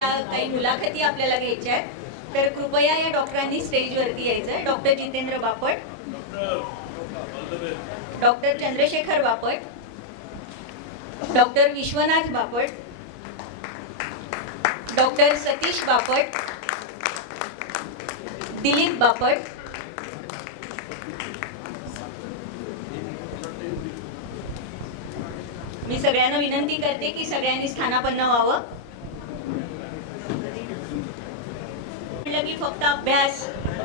काही मुलाखती आपल्याला घ्यायच्या आहेत, तर कृपया या डॉक्टरांनी स्टेजवरती यायचं. Doctor Jitendra Bapat, doctor Chandrashekhar Bapat, doctor Vishwanath Bapat, doctor Satish Bapat, Dilip Bapat, मी सगळ्यांना विनंती करते की सगळ्यांनी स्थानापन्न व्हावं. की फक्त अभ्यास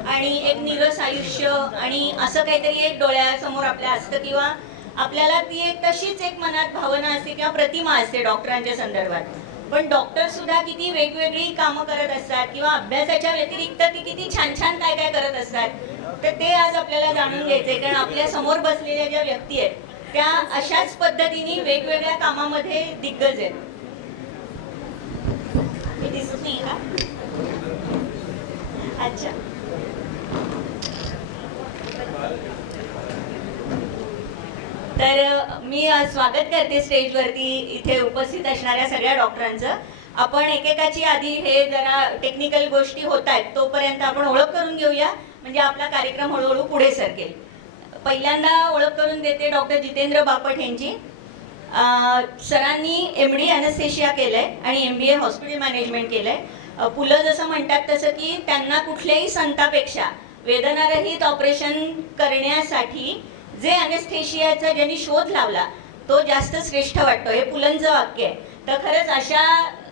आणि एक निरस आयुष्य आणि असं काहीतरी एक डोळ्यासमोर आपल्या असतं किंवा आपल्याला ती एक तशीच एक मनात भावना असते किंवा प्रतिमा असते डॉक्टरांच्या संदर्भात. पण डॉक्टर सुद्धा किती वेगवेगळी कामं करत असतात किंवा अभ्यासाच्या व्यतिरिक्त ती किती छान छान काय काय करत असतात, तर ते आज आपल्याला जाणून घ्यायचंय. कारण आपल्या समोर बसलेल्या ज्या व्यक्ती आहेत त्या अशाच पद्धतीने वेगवेगळ्या कामामध्ये दिग्गज आहेत. हे दिसत नाही का? अच्छा, तर मी स्वागत करते स्टेजवरती इथे उपस्थित असणाऱ्या सगळ्या डॉक्टरांचं. आपण एकेकाची आधी हे जरा टेक्निकल गोष्टी होत आहेत तोपर्यंत आपण ओळख करून घेऊया, म्हणजे आपला कार्यक्रम हळूहळू पुढे सरकेल. पहिल्यांदा ओळख करून देते डॉक्टर जितेंद्र बापट यांची. सरांनी MD ॲनेस्थेशिया केलंय आणि MBA हॉस्पिटल मॅनेजमेंट केलंय. पुलं जसं म्हणतात तसं की त्यांना कुठल्याही संतापेक्षा वेदनारहित ऑपरेशन करण्यासाठी जे ॲनेस्थेशियाचा ज्यांनी शोध लावला तो जास्त श्रेष्ठ वाटतो, हे पुलंचं वाक्य आहे. तर खरंच अशा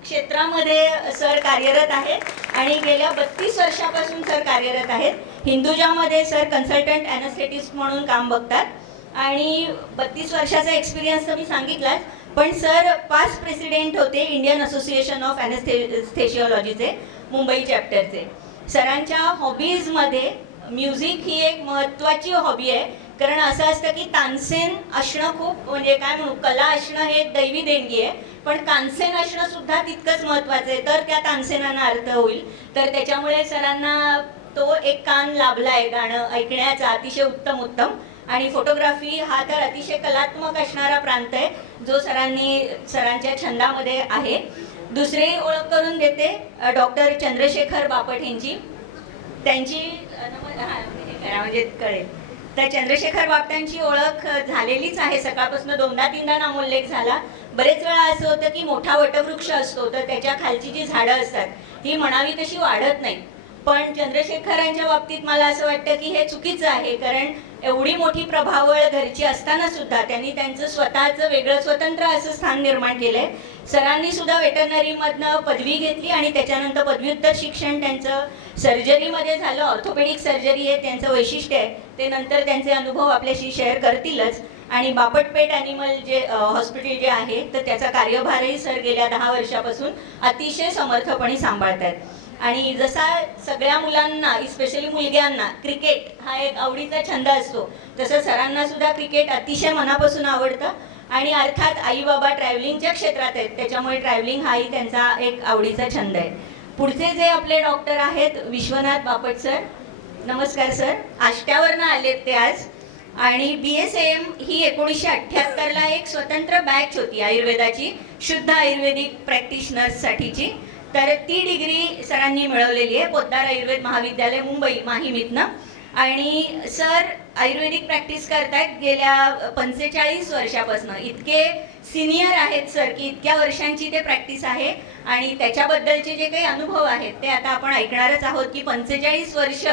क्षेत्रामध्ये सर कार्यरत आहेत आणि गेल्या 32 वर्षापासून सर कार्यरत आहेत. हिंदुजामध्ये सर कन्सल्टंट ॲनेस्थेटिस्ट म्हणून काम बघतात आणि 32 वर्षाचा एक्सपिरियन्स तर मी सांगितलाच, पण सर पास्ट प्रेसिडेंट होते इंडियन असोसिएशन ऑफ ॲनेस्थेशिओलॉजीचे मुंबई चॅप्टरचे. सरांच्या हॉबीजमध्ये म्युझिक ही एक महत्त्वाची हॉबी आहे. कारण असं असतं की तानसेन असणं खूप, म्हणजे काय म्हणू, कला असणं हे दैवी देणगी आहे, पण तानसेन असणं सुद्धा तितकंच महत्त्वाचं आहे, तर त्या तानसेनांना अर्थ होईल. तर त्याच्यामुळे सरांना तो एक कान लाभला आहे गाणं ऐकण्याचा, अतिशय उत्तम. आणि फोटोग्राफी हा तर अतिशय कलात्मक असणारा प्रांत आहे जो सरांच्या छंदामध्ये आहे. दुसरी ओळख करून देते डॉक्टर चंद्रशेखर बापट यांची. त्यांची म्हणजे कळेल तर चंद्रशेखर बापटांची ओळख झालेलीच आहे, सकाळपासून 2दा-3दा नामोल्लेख झाला. बरेच वेळा असं होतं की मोठा वटवृक्ष असतो तर त्याच्या खालची जी झाडं असतात ही म्हणावी तशी वाढत नाही, पण चंद्रशेखरांच्या बाबतीत मला असं वाटतं की हे चुकीचं आहे. कारण एवढी मोठी प्रभावळ घरची असताना सुद्धा त्यांनी त्यांचं स्वतःचं वेगळं स्वतंत्र असं स्थान निर्माण केलंय. सरांनी सुद्धा वेटरनरीमधनं पदवी घेतली आणि त्याच्यानंतर पदव्युत्तर शिक्षण त्यांचं सर्जरीमध्ये झालं. ऑर्थोपेडिक सर्जरी हे त्यांचं वैशिष्ट्य आहे, ते नंतर त्यांचे अनुभव आपल्याशी शेअर करतीलच. आणि बापटपेठ ॲनिमल जे हॉस्पिटल जे आहे तर त्याचा कार्यभारही सर गेल्या 10 वर्षापासून अतिशय समर्थपणे सांभाळत आहेत. आणि जसा सगळ्या मुलांना, स्पेशली मुलग्यांना क्रिकेट हा एक आवडीचा छंद असतो, तसं सरांना सुद्धा क्रिकेट अतिशय मनापासून आवडतं. आणि अर्थात आई बाबा ट्रॅव्हलिंगच्या क्षेत्रात आहेत त्याच्यामुळे ट्रॅव्हलिंग हाही त्यांचा एक आवडीचा छंद आहे. पुढचे जे आपले डॉक्टर आहेत विश्वनाथ बापट सर. नमस्कार सर. आष्ट्यावरनं आलेत ते आज. आणि BSAM ही 1978ला एक स्वतंत्र बॅच होती आयुर्वेदाची, शुद्ध आयुर्वेदिक प्रॅक्टिशनर्ससाठीची. तर ती डिग्री सरांनी मिळवलेली आहे पोद्दार आयुर्वेद महाविद्यालय मुंबई माहीमीतनं. आणि सर आयुर्वेदिक प्रॅक्टिस करतायत गेल्या 45 वर्षापासून. इतके सिनियर आहेत सर की इतक्या वर्षांची ते प्रॅक्टिस आहे आणि त्याच्याबद्दलचे जे काही अनुभव आहेत ते आता आपण ऐकणारच आहोत. की 45 वर्ष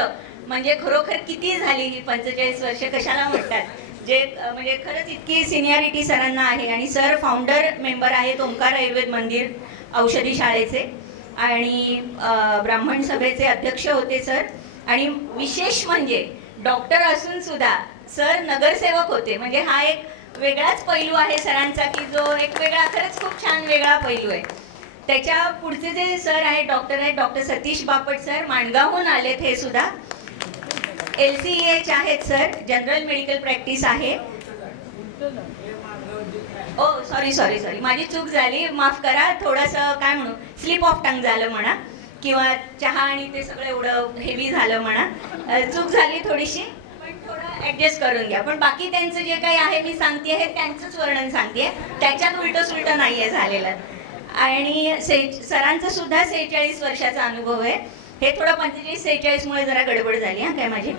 म्हणजे खरोखर किती झाली ही 45 वर्ष कशाला म्हणतात, जे म्हणजे खरंच इतकी सिनियरिटी सरांना आहे. आणि सर फाउंडर मेंबर आहेत ओंकार आयुर्वेद मंदिर औषधी शाळेचे आणि ब्राह्मण सभेचे अध्यक्ष होते सर. आणि विशेष म्हणजे डॉक्टर असून सुद्धा सर नगरसेवक होते, म्हणजे हा एक वेगळाच पैलू आहे सरांचा की जो एक वेगळा, खरंच खूप छान वेगळा पैलू आहे. त्याच्या पुढचे जे सर आहेत डॉक्टर सतीश बापट सर, माणगावहून आलेत. हे सुद्धा LCEH आहेत सर, जनरल मेडिकल प्रॅक्टिस आहे. ओ सॉरी माझी चूक झाली, माफ करा. थोडंसं काय म्हणू, स्लिप ऑफ टंग झालं म्हणा, किंवा चहा आणि ते सगळं एवढं हेवी झालं म्हणा, चूक झाली थोडीशी, पण थोडं ॲडजस्ट करून घ्या. पण बाकी त्यांचं जे काही आहे मी सांगते आहे त्यांचंच वर्णन सांगते, त्याच्यात उलटं सुलटं नाही आहे झालेलं. आणि सरांचा सुद्धा 46 वर्षाचा अनुभव आहे. हे थोडं 45-46 मुळे जरा गडबड झाली हा काय माझी,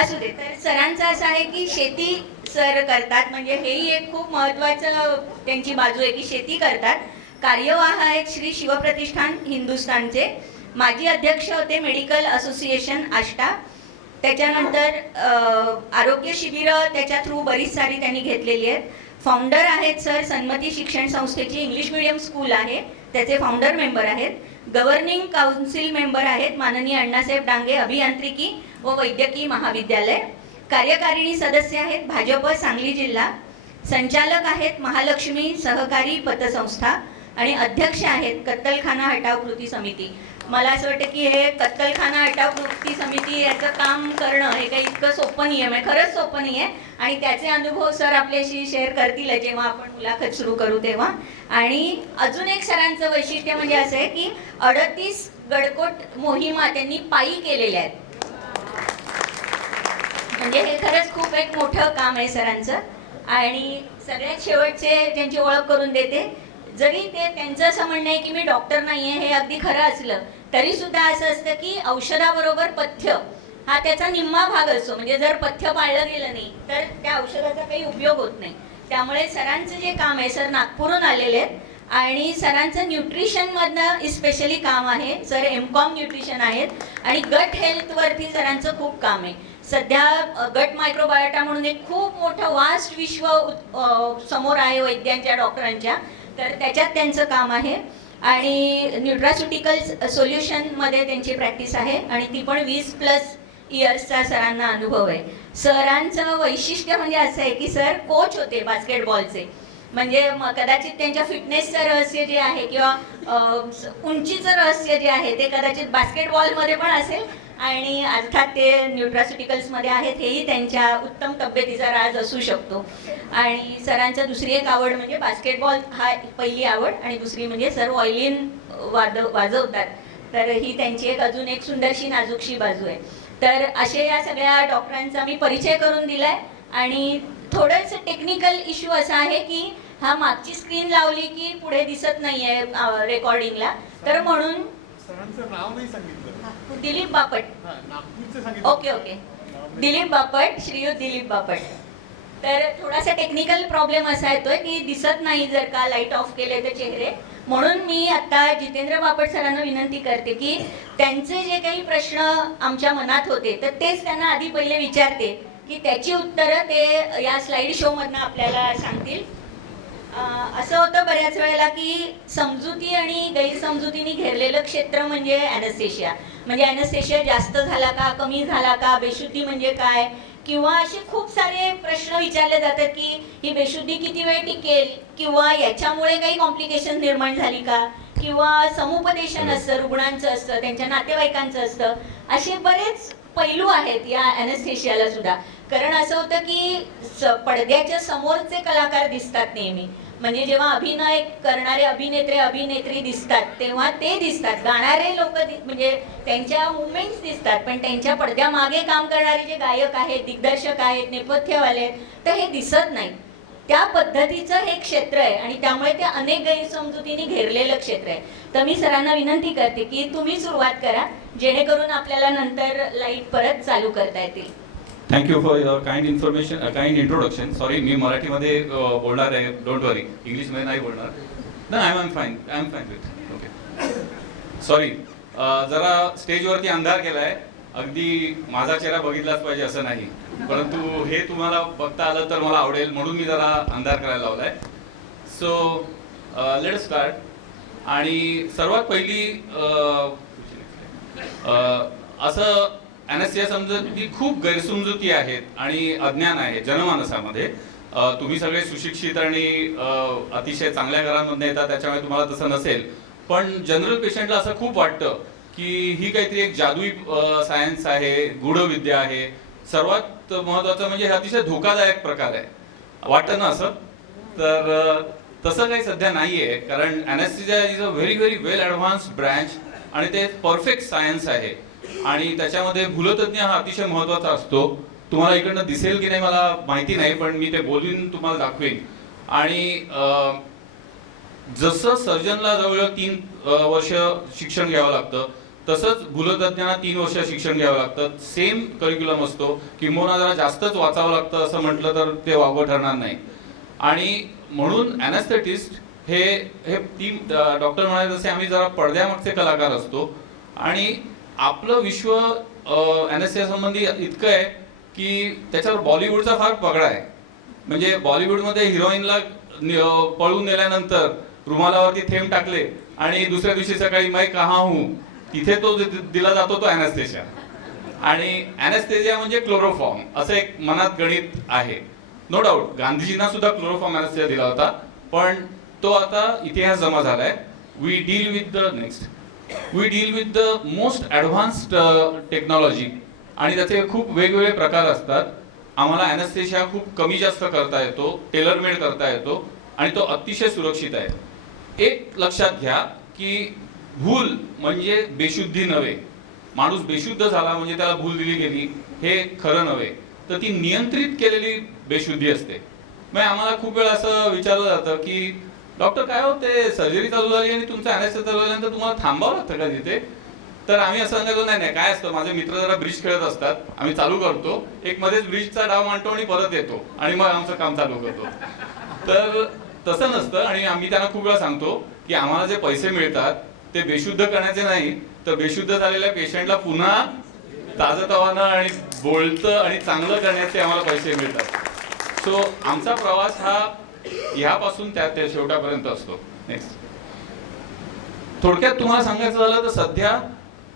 असू दे. तर सरांचं असं आहे की शेती सर करतात, म्हणजे हेही एक खूप महत्त्वाचं त्यांची बाजू आहे की शेती करतात. कार्यवाह आहेत श्री शिवप्रतिष्ठान हिंदुस्थानचे, माजी अध्यक्ष होते मेडिकल असोसिएशन आष्टा. त्याच्यानंतर आरोग्य शिबिरं त्याच्या थ्रू बरीच सारी त्यांनी घेतलेली आहेत. फाउंडर आहेत सर सन्मती शिक्षण संस्थेची इंग्लिश मीडियम स्कूल आहे, त्याचे फाउंडर मेंबर आहेत. गव्हर्निंग काउन्सिल मेंबर आहेत माननीय अण्णासाहेब डांगे अभियांत्रिकी व वैद्यकीय महाविद्यालय. कार्यकारिणी सदस्य आहेत भाजप सांगली जिल्हा. संचालक आहेत महालक्ष्मी सहकारी पतसंस्था आणि अध्यक्ष आहेत कत्तलखाना हटाव कृती समिती. मला असं वाटतं की हे कत्तलखाना हटाव कृती समिती याचं काम करणं हे काही इतकं सोपं नाही आहे, खरंच सोपं नाही आहे. आणि त्याचे अनुभव सर आपल्याशी शेअर करतील जेव्हा आपण मुलाखत सुरू करू तेव्हा. आणि अजून एक सरांचं वैशिष्ट्य म्हणजे असं आहे की 38 गडकोट मोहिमा त्यांनी पायी केलेल्या आहेत. म्हणजे हे खरंच खूप एक मोठं काम आहे सरांचं. आणि सगळ्यात शेवटचे त्यांची ओळख करून देते. जरी ते त्यांचं असं म्हणणं आहे की मी डॉक्टर नाही आहे, हे अगदी खरं असलं तरी सुद्धा असं असतं की औषधाबरोबर पथ्य हा त्याचा निम्मा भाग असतो. म्हणजे जर पथ्य पाळलं गेलं नाही तर त्या औषधाचा काही उपयोग होत नाही. त्यामुळे सरांचं जे काम आहे, सर नागपूरहून आलेले आहेत आणि सरांचं न्यूट्रिशनमधनं स्पेशली काम आहे. सर एमकॉम न्यूट्रिशन आहेत आणि गट हेल्थवरती सरांचं खूप काम आहे. सध्या गट मायक्रोबायोटा म्हणून एक खूप मोठं वास्ट विश्व समोर आहे वैद्यांच्या डॉक्टरांच्या, तर त्याच्यात त्यांचं काम आहे. आणि न्यूट्रास्युटिकल्स सोल्युशनमध्ये त्यांची प्रॅक्टिस आहे आणि ती पण 20+ इयर्सचा सरांना अनुभव आहे. सरांचं वैशिष्ट्य म्हणजे असं आहे की सर कोच होते बास्केटबॉलचे. म्हणजे कदाचित त्यांच्या फिटनेसचं रहस्य जे आहे किंवा उंचीचं रहस्य जे आहे ते कदाचित बास्केटबॉलमध्ये पण असेल आणि अर्थात ते न्यूट्रास्युटिकल्समध्ये आहेत, हेही त्यांच्या उत्तम तब्येतीचा राज असू शकतो. आणि सरांचं दुसरी एक आवड म्हणजे बास्केटबॉल हा पहिली आवड आणि दुसरी म्हणजे सर व्हायोलिन वाजवतात, तर ही त्यांची एक अजून एक सुंदरशी नाजूकशी बाजू आहे. तर असे या सगळ्या डॉक्टरांचा मी परिचय करून दिलाय. आणि थोडंसं टेक्निकल इश्यू असा आहे की हा मागची स्क्रीन लावली की पुढे दिसत नाही आहे रेकॉर्डिंगला, तर म्हणून सरांचं नाव नाही सांगितलं. दिलीप बापट. नागपूरचं सांगितलं. ओके ओके, दिलीप बापट, श्रीयुत दिलीप बापट. तर थोडासा टेक्निकल प्रॉब्लेम असा येतोय की दिसत नाही जर का लाईट ऑफ केले तर चेहरे. म्हणून मी आता जितेंद्र बापट सरांना विनंती करते की त्यांचे जे काही प्रश्न आमच्या मनात होते तर तेच त्यांना आधी पहिले विचारते की त्याची उत्तरं ते या स्लाइड शो मधनं आपल्याला सांगतील. असं होतं बऱ्याच वेळेला की समजुती आणि गैरसमजुतीने घेरलेलं क्षेत्र म्हणजे ॲनेस्थेशिया. म्हणजे ॲनेस्थेशिया जास्त झाला का, कमी झाला का, बेशुद्धी म्हणजे काय, किंवा असे खूप सारे प्रश्न विचारले जातात की ही बेशुद्धी किती वेळ टिकेल, किंवा याच्यामुळे काही कॉम्प्लिकेशन निर्माण झाली का, किंवा समुपदेशन असतं रुग्णांचं असतं, त्यांच्या नातेवाईकांचं असतं. असे बरेच पैलू आहेत या ॲनेस्थेशियाला सुद्धा. कारण असं होतं की पडद्याच्या समोरचे कलाकार दिसतात नेहमी. म्हणजे जेव्हा अभिनय करणारे अभिनेते अभिनेत्री दिसतात तेव्हा ते दिसतात, गाणारे लोक म्हणजे त्यांच्या मुवमेंट्स दिसतात, पण त्यांच्या पडद्यामागे काम करणारे जे गायक आहेत, दिग्दर्शक आहेत, नेपथ्यवाले आहेत, तर हे दिसत नाही. त्या पद्धतीचं हे क्षेत्र आहे आणि त्यामुळे ते अनेक गैरसमजुतीने घेरलेलं क्षेत्र आहे. तर मी सरांना विनंती करते की तुम्ही सुरुवात करा जेणेकरून आपल्याला नंतर लाईट परत चालू करता येतील. Thank you for your kind information, kind introduction. Sorry मी मराठीमध्ये बोलणार आहे, डोंट वरी, इंग्लिशमध्ये नाही बोलणार. नाही, I am fine with okay. Sorry, जरा स्टेजवरती अंधार केला आहे, अगदी माझा चेहरा बघितलाच पाहिजे असं नाही, परंतु हे तुम्हाला बघता आलं तर मला आवडेल म्हणून मी जरा अंधार करायला लावला आहे. So let start. आणि सर्वात पहिली असं ॲनेस्थेशिया समजुती खूप गैरसमजुती आहेत आणि अज्ञान आहे जनमानसामध्ये. तुम्ही सगळे सुशिक्षित आणि अतिशय चांगल्या घरांमधून येतात त्याच्यामुळे तुम्हाला तसं नसेल, पण जनरल पेशंटला असं खूप वाटतं की ही काहीतरी एक जादुई सायन्स आहे, गूढविद्या आहे. सर्वात महत्त्वाचं म्हणजे हे अतिशय धोकादायक प्रकार आहे, वाटतं ना असं? तर तसं काही सध्या नाही आहे, कारण anaesthesia is a very very well advanced branch आणि ते परफेक्ट सायन्स आहे. आणि त्याच्यामध्ये भूलतज्ञ हा अतिशय महत्त्वाचा असतो. तुम्हाला इकडनं दिसेल की नाही मला माहिती नाही, पण मी ते बोलून तुम्हाला दाखवेन. आणि जसं सर्जनला जवळजवळ 3 वर्ष शिक्षण घ्यावं लागतं, तसंच भूलतज्ञांना 3 वर्ष शिक्षण घ्यावं लागतं. सेम करिक्युलम असतो, किंबहुना जरा जास्तच वाचावं लागतं असं म्हटलं तर ते वावगं ठरणार नाही. आणि म्हणून अॅनेस्थेटिस्ट हे हे ती डॉक्टर म्हणाले तसे आम्ही जरा पडद्यामागचे कलाकार असतो. आणि आपलं विश्व अॅनेस्थेसिया संबंधी इतकं आहे की त्याच्यावर बॉलिवूडचा फार पगडा आहे. म्हणजे बॉलिवूडमध्ये हिरोईनला पळून नेल्यानंतर रुमालावरती थेंब टाकले आणि दुसऱ्या दिवशी सकाळी मैं कहाँ हूँ तिथे तो दिला जातो तो अॅनेस्थेसिया. आणि अॅनेस्थेसिया म्हणजे क्लोरोफॉर्म असं एक मनात गणित आहे. नो डाऊट गांधीजींना सुद्धा क्लोरोफॉर्म अॅनेस्थेसिया दिला होता, पण तो आता इतिहास जमा झालाय. We deal with the most advanced technology आणि त्याचे खूप वेगवेगळे प्रकार असतात. आम्हाला अॅनेस्थेसिया खूप कमी जास्त करता येतो, टेलर मेड करता येतो आणि तो अतिशय सुरक्षित आहे. एक लक्षात घ्या की भूल म्हणजे बेशुद्धी नव्हे. माणूस बेशुद्ध झाला म्हणजे त्याला भूल दिली गेली हे खरं नव्हे, तर ती नियंत्रित केलेली बेशुद्धी असते. मग आम्हाला खूप वेळा असं विचारलं जातं की डॉक्टर काय हो ते सर्जरी चालू झाली आणि तुमचं अॅनेस्थेसिया चालू झाल्यानंतर तुम्हाला थांबावं लागतं का तिथे? तर आम्ही असं सांगायचो नाही नाही काय असतं, माझे मित्र जरा ब्रिज खेळत असतात, आम्ही चालू करतो, एक मध्येच ब्रिजचा डाव मांडतो आणि परत येतो आणि मग आमचं काम चालू करतो. तर तसं नसतं. आणि आम्ही त्यांना खूप वेळा सांगतो की आम्हाला जे पैसे मिळतात ते बेशुद्ध करण्याचे नाही, तर बेशुद्ध झालेल्या पेशंटला पुन्हा ताजतवानं आणि बोलतं आणि चांगलं करण्याचे आम्हाला पैसे मिळतात. सो आमचा प्रवास हा ह्यापासून त्या शेवटापर्यंत असतो. नेक्स्ट. थोडक्यात तुम्हाला सांगायचं झालं तर सध्या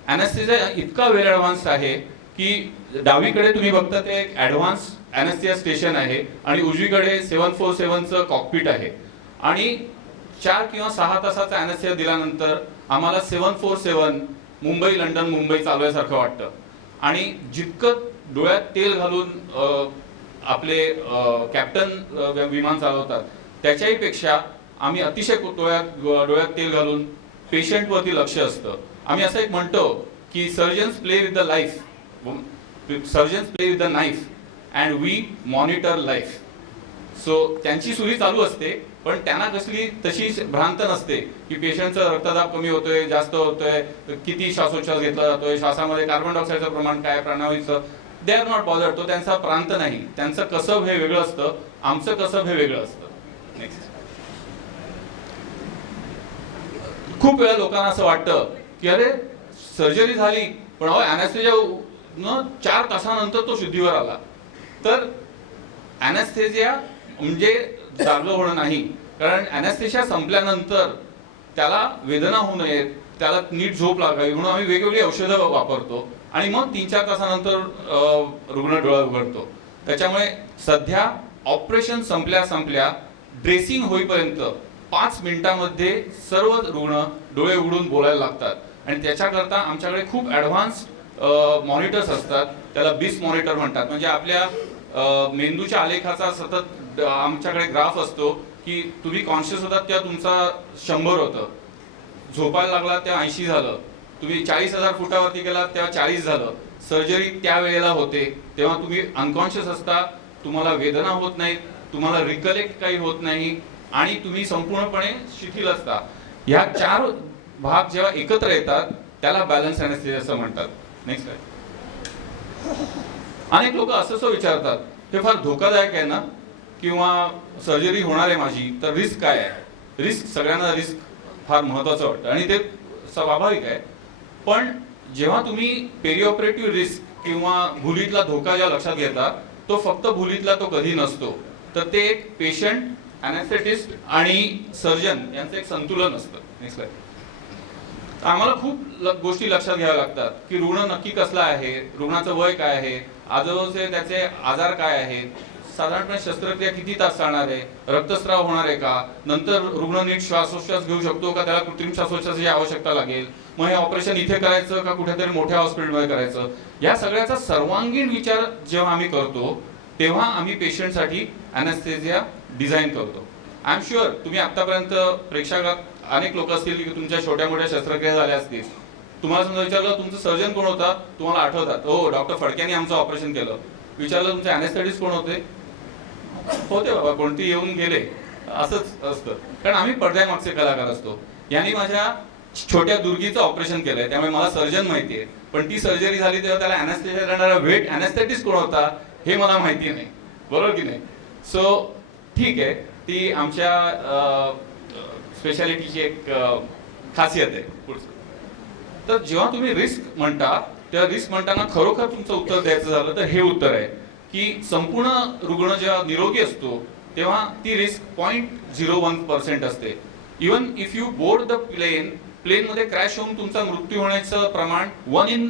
अॅनेस्थेसिया इतका वेल ॲडव्हान्स्ड आहे की डावीकडे तुम्ही बघता ते एक ॲडव्हान्स अॅनेस्थेसिया स्टेशन आहे आणि उजवीकडे 747चं कॉकपिट आहे. आणि 4 किंवा 6 तासाचा अॅनेस्थेसिया दिल्यानंतर आम्हाला 747 मुंबई लंडन मुंबई चालवायसारखं वाटतं. आणि जितकं डोळ्यात तेल घालून आपले कॅप्टन विमान चालवतात त्याच्याही पेक्षा आम्ही अतिशय डोळ्यात तेल घालून पेशंटवरती लक्ष असतं. आम्ही असं एक म्हणतो की surgeons play with the life, surgeons play with the knife and we monitor life. So त्यांची सुरी चालू असते, पण त्यांना कसली तशी भ्रांत नसते की पेशंटचा रक्तदाब कमी होतोय, जास्त होतोय, किती श्वासोच्छ्वास घेतला जातोय, श्वासामध्ये कार्बन डायऑक्साईडचं प्रमाण काय, प्राणवायूचं. They are not bothered. तो त्यांचा प्रांत नाही. त्यांचं कसब हे वेगळं असतं, आमचं कसब हे वेगळं असतं. नेक्स्ट. खूप वेळा लोकांना असं वाटतं की अरे सर्जरी झाली पण अॅनेस्थेसिया 4 तासानंतर तो शुद्धीवर आला. तर अॅनेस्थेसिया म्हणजे जागं होणं नाही, कारण अॅनेस्थेसिया संपल्यानंतर त्याला वेदना होऊ नयेत, त्याला नीट झोप लागावी म्हणून आम्ही वेगवेगळी औषधं वापरतो आणि मग 3-4 तासानंतर रुग्ण डोळा उघडतो. त्याच्यामुळे सध्या ऑपरेशन संपल्या ड्रेसिंग होईपर्यंत 5 मिनिटांमध्ये सर्व रुग्ण डोळे उघडून बोलायला लागतात. आणि त्याच्याकरता आमच्याकडे खूप ॲडव्हान्स मॉनिटर्स असतात, त्याला बिस मॉनिटर म्हणतात. म्हणजे आपल्या मेंदूच्या आलेखाचा सतत आमच्याकडे ग्राफ असतो की तुम्ही कॉन्शियस होतात तेव्हा तुमचा 100 होतं, झोपायला लागला तेव्हा 80 झालं, तुम्ही 40,000 फुटावरती गेलात तेव्हा 40 झालं, सर्जरी त्या वेळेला होते तेव्हा तुम्ही अनकॉन्शियस असता, तुम्हाला वेदना होत नाहीत, तुम्हाला रिकलेक्ट काही होत नाही आणि तुम्ही संपूर्णपणे शिथिल असता. ह्या 4 भाग जेव्हा एकत्र येतात त्याला बॅलन्स अॅनेस्थेसिया असं म्हणतात. नेक्स्ट. अनेक लोक असं विचारतात हे फार धोकादायक आहे ना, किंवा सर्जरी होणार आहे माझी तर रिस्क काय आहे? रिस्क सगळ्यांना रिस्क फार महत्वाचं वाटतं आणि ते स्वाभाविक आहे. पण जेव्हा तुम्ही पेरिऑपरेटिव्ह रिस्क किंवा भुलीतला धोका ज्या लक्षात घेता तो फक्त भुलीतला तो कधी नसतो, तर ते एक पेशंट, अॅनेस्थेटिस्ट आणि सर्जन यांचं एक संतुलन असतं. Next slide. आम्हाला खूप गोष्टी लक्षात घ्याव्या लागतात की रुग्ण नक्की कसला आहे, रुग्णाचं वय काय आहे, आजूबाजूचे त्याचे आजार काय आहेत, साधारणपणे शस्त्रक्रिया किती तास चालणार आहे, रक्तस्राव होणार आहे का, नंतर रुग्ण नीट श्वासोच्छ्वास घेऊ शकतो का, त्याला कृत्रिम श्वासोच्छ्वासाची आवश्यकता लागेल, मग हे ऑपरेशन इथे करायचं का कुठेतरी मोठ्या हॉस्पिटलमध्ये करायचं, या सगळ्याचा सर्वांगीण विचार जेव्हा आम्ही करतो तेव्हा आम्ही पेशंटसाठी अॅनेस्थेसिया डिझाईन करतो. आय एम शुअर तुम्ही आतापर्यंत प्रेक्षकात अनेक लोक असतील की तुमच्या छोट्या मोठ्या शस्त्रक्रिया झाल्या असतील, तुम्हाला समजा विचारलं तुमचं सर्जन कोण होता, तुम्हाला आठवतात हो डॉक्टर फडक्यांनी आमचं ऑपरेशन केलं. विचारलं तुमचे अॅनेस्थेटिस्ट कोण होते, होते बाबा कोणती येऊन गेले. असंच असतं, कारण आम्ही पडद्यामागचे कलाकार असतो. यांनी माझ्या छोट्या दुर्गीचं ऑपरेशन केलंय, त्यामुळे मला सर्जन माहिती आहे. पण ती सर्जरी झाली तेव्हा त्याला अॅनेस्थेशिया देणारा वेट अॅनेस्थेटिस्ट कोण होता हे मला माहिती नाही, बरोबर की नाही. सो ठीक आहे, ती आमच्या स्पेशालिटीची एक खासियत आहे. पुढचं, तर जेव्हा तुम्ही रिस्क म्हणता तेव्हा रिस्क म्हणताना खरोखर तुमचं उत्तर द्यायचं झालं तर हे उत्तर आहे की संपूर्ण रुग्ण जेव्हा निरोगी असतो तेव्हा ती रिस्क 0.01% असते. Even if you board the प्लेनमध्ये क्रॅश होऊन तुमचा मृत्यू होण्याचं प्रमाण 1 in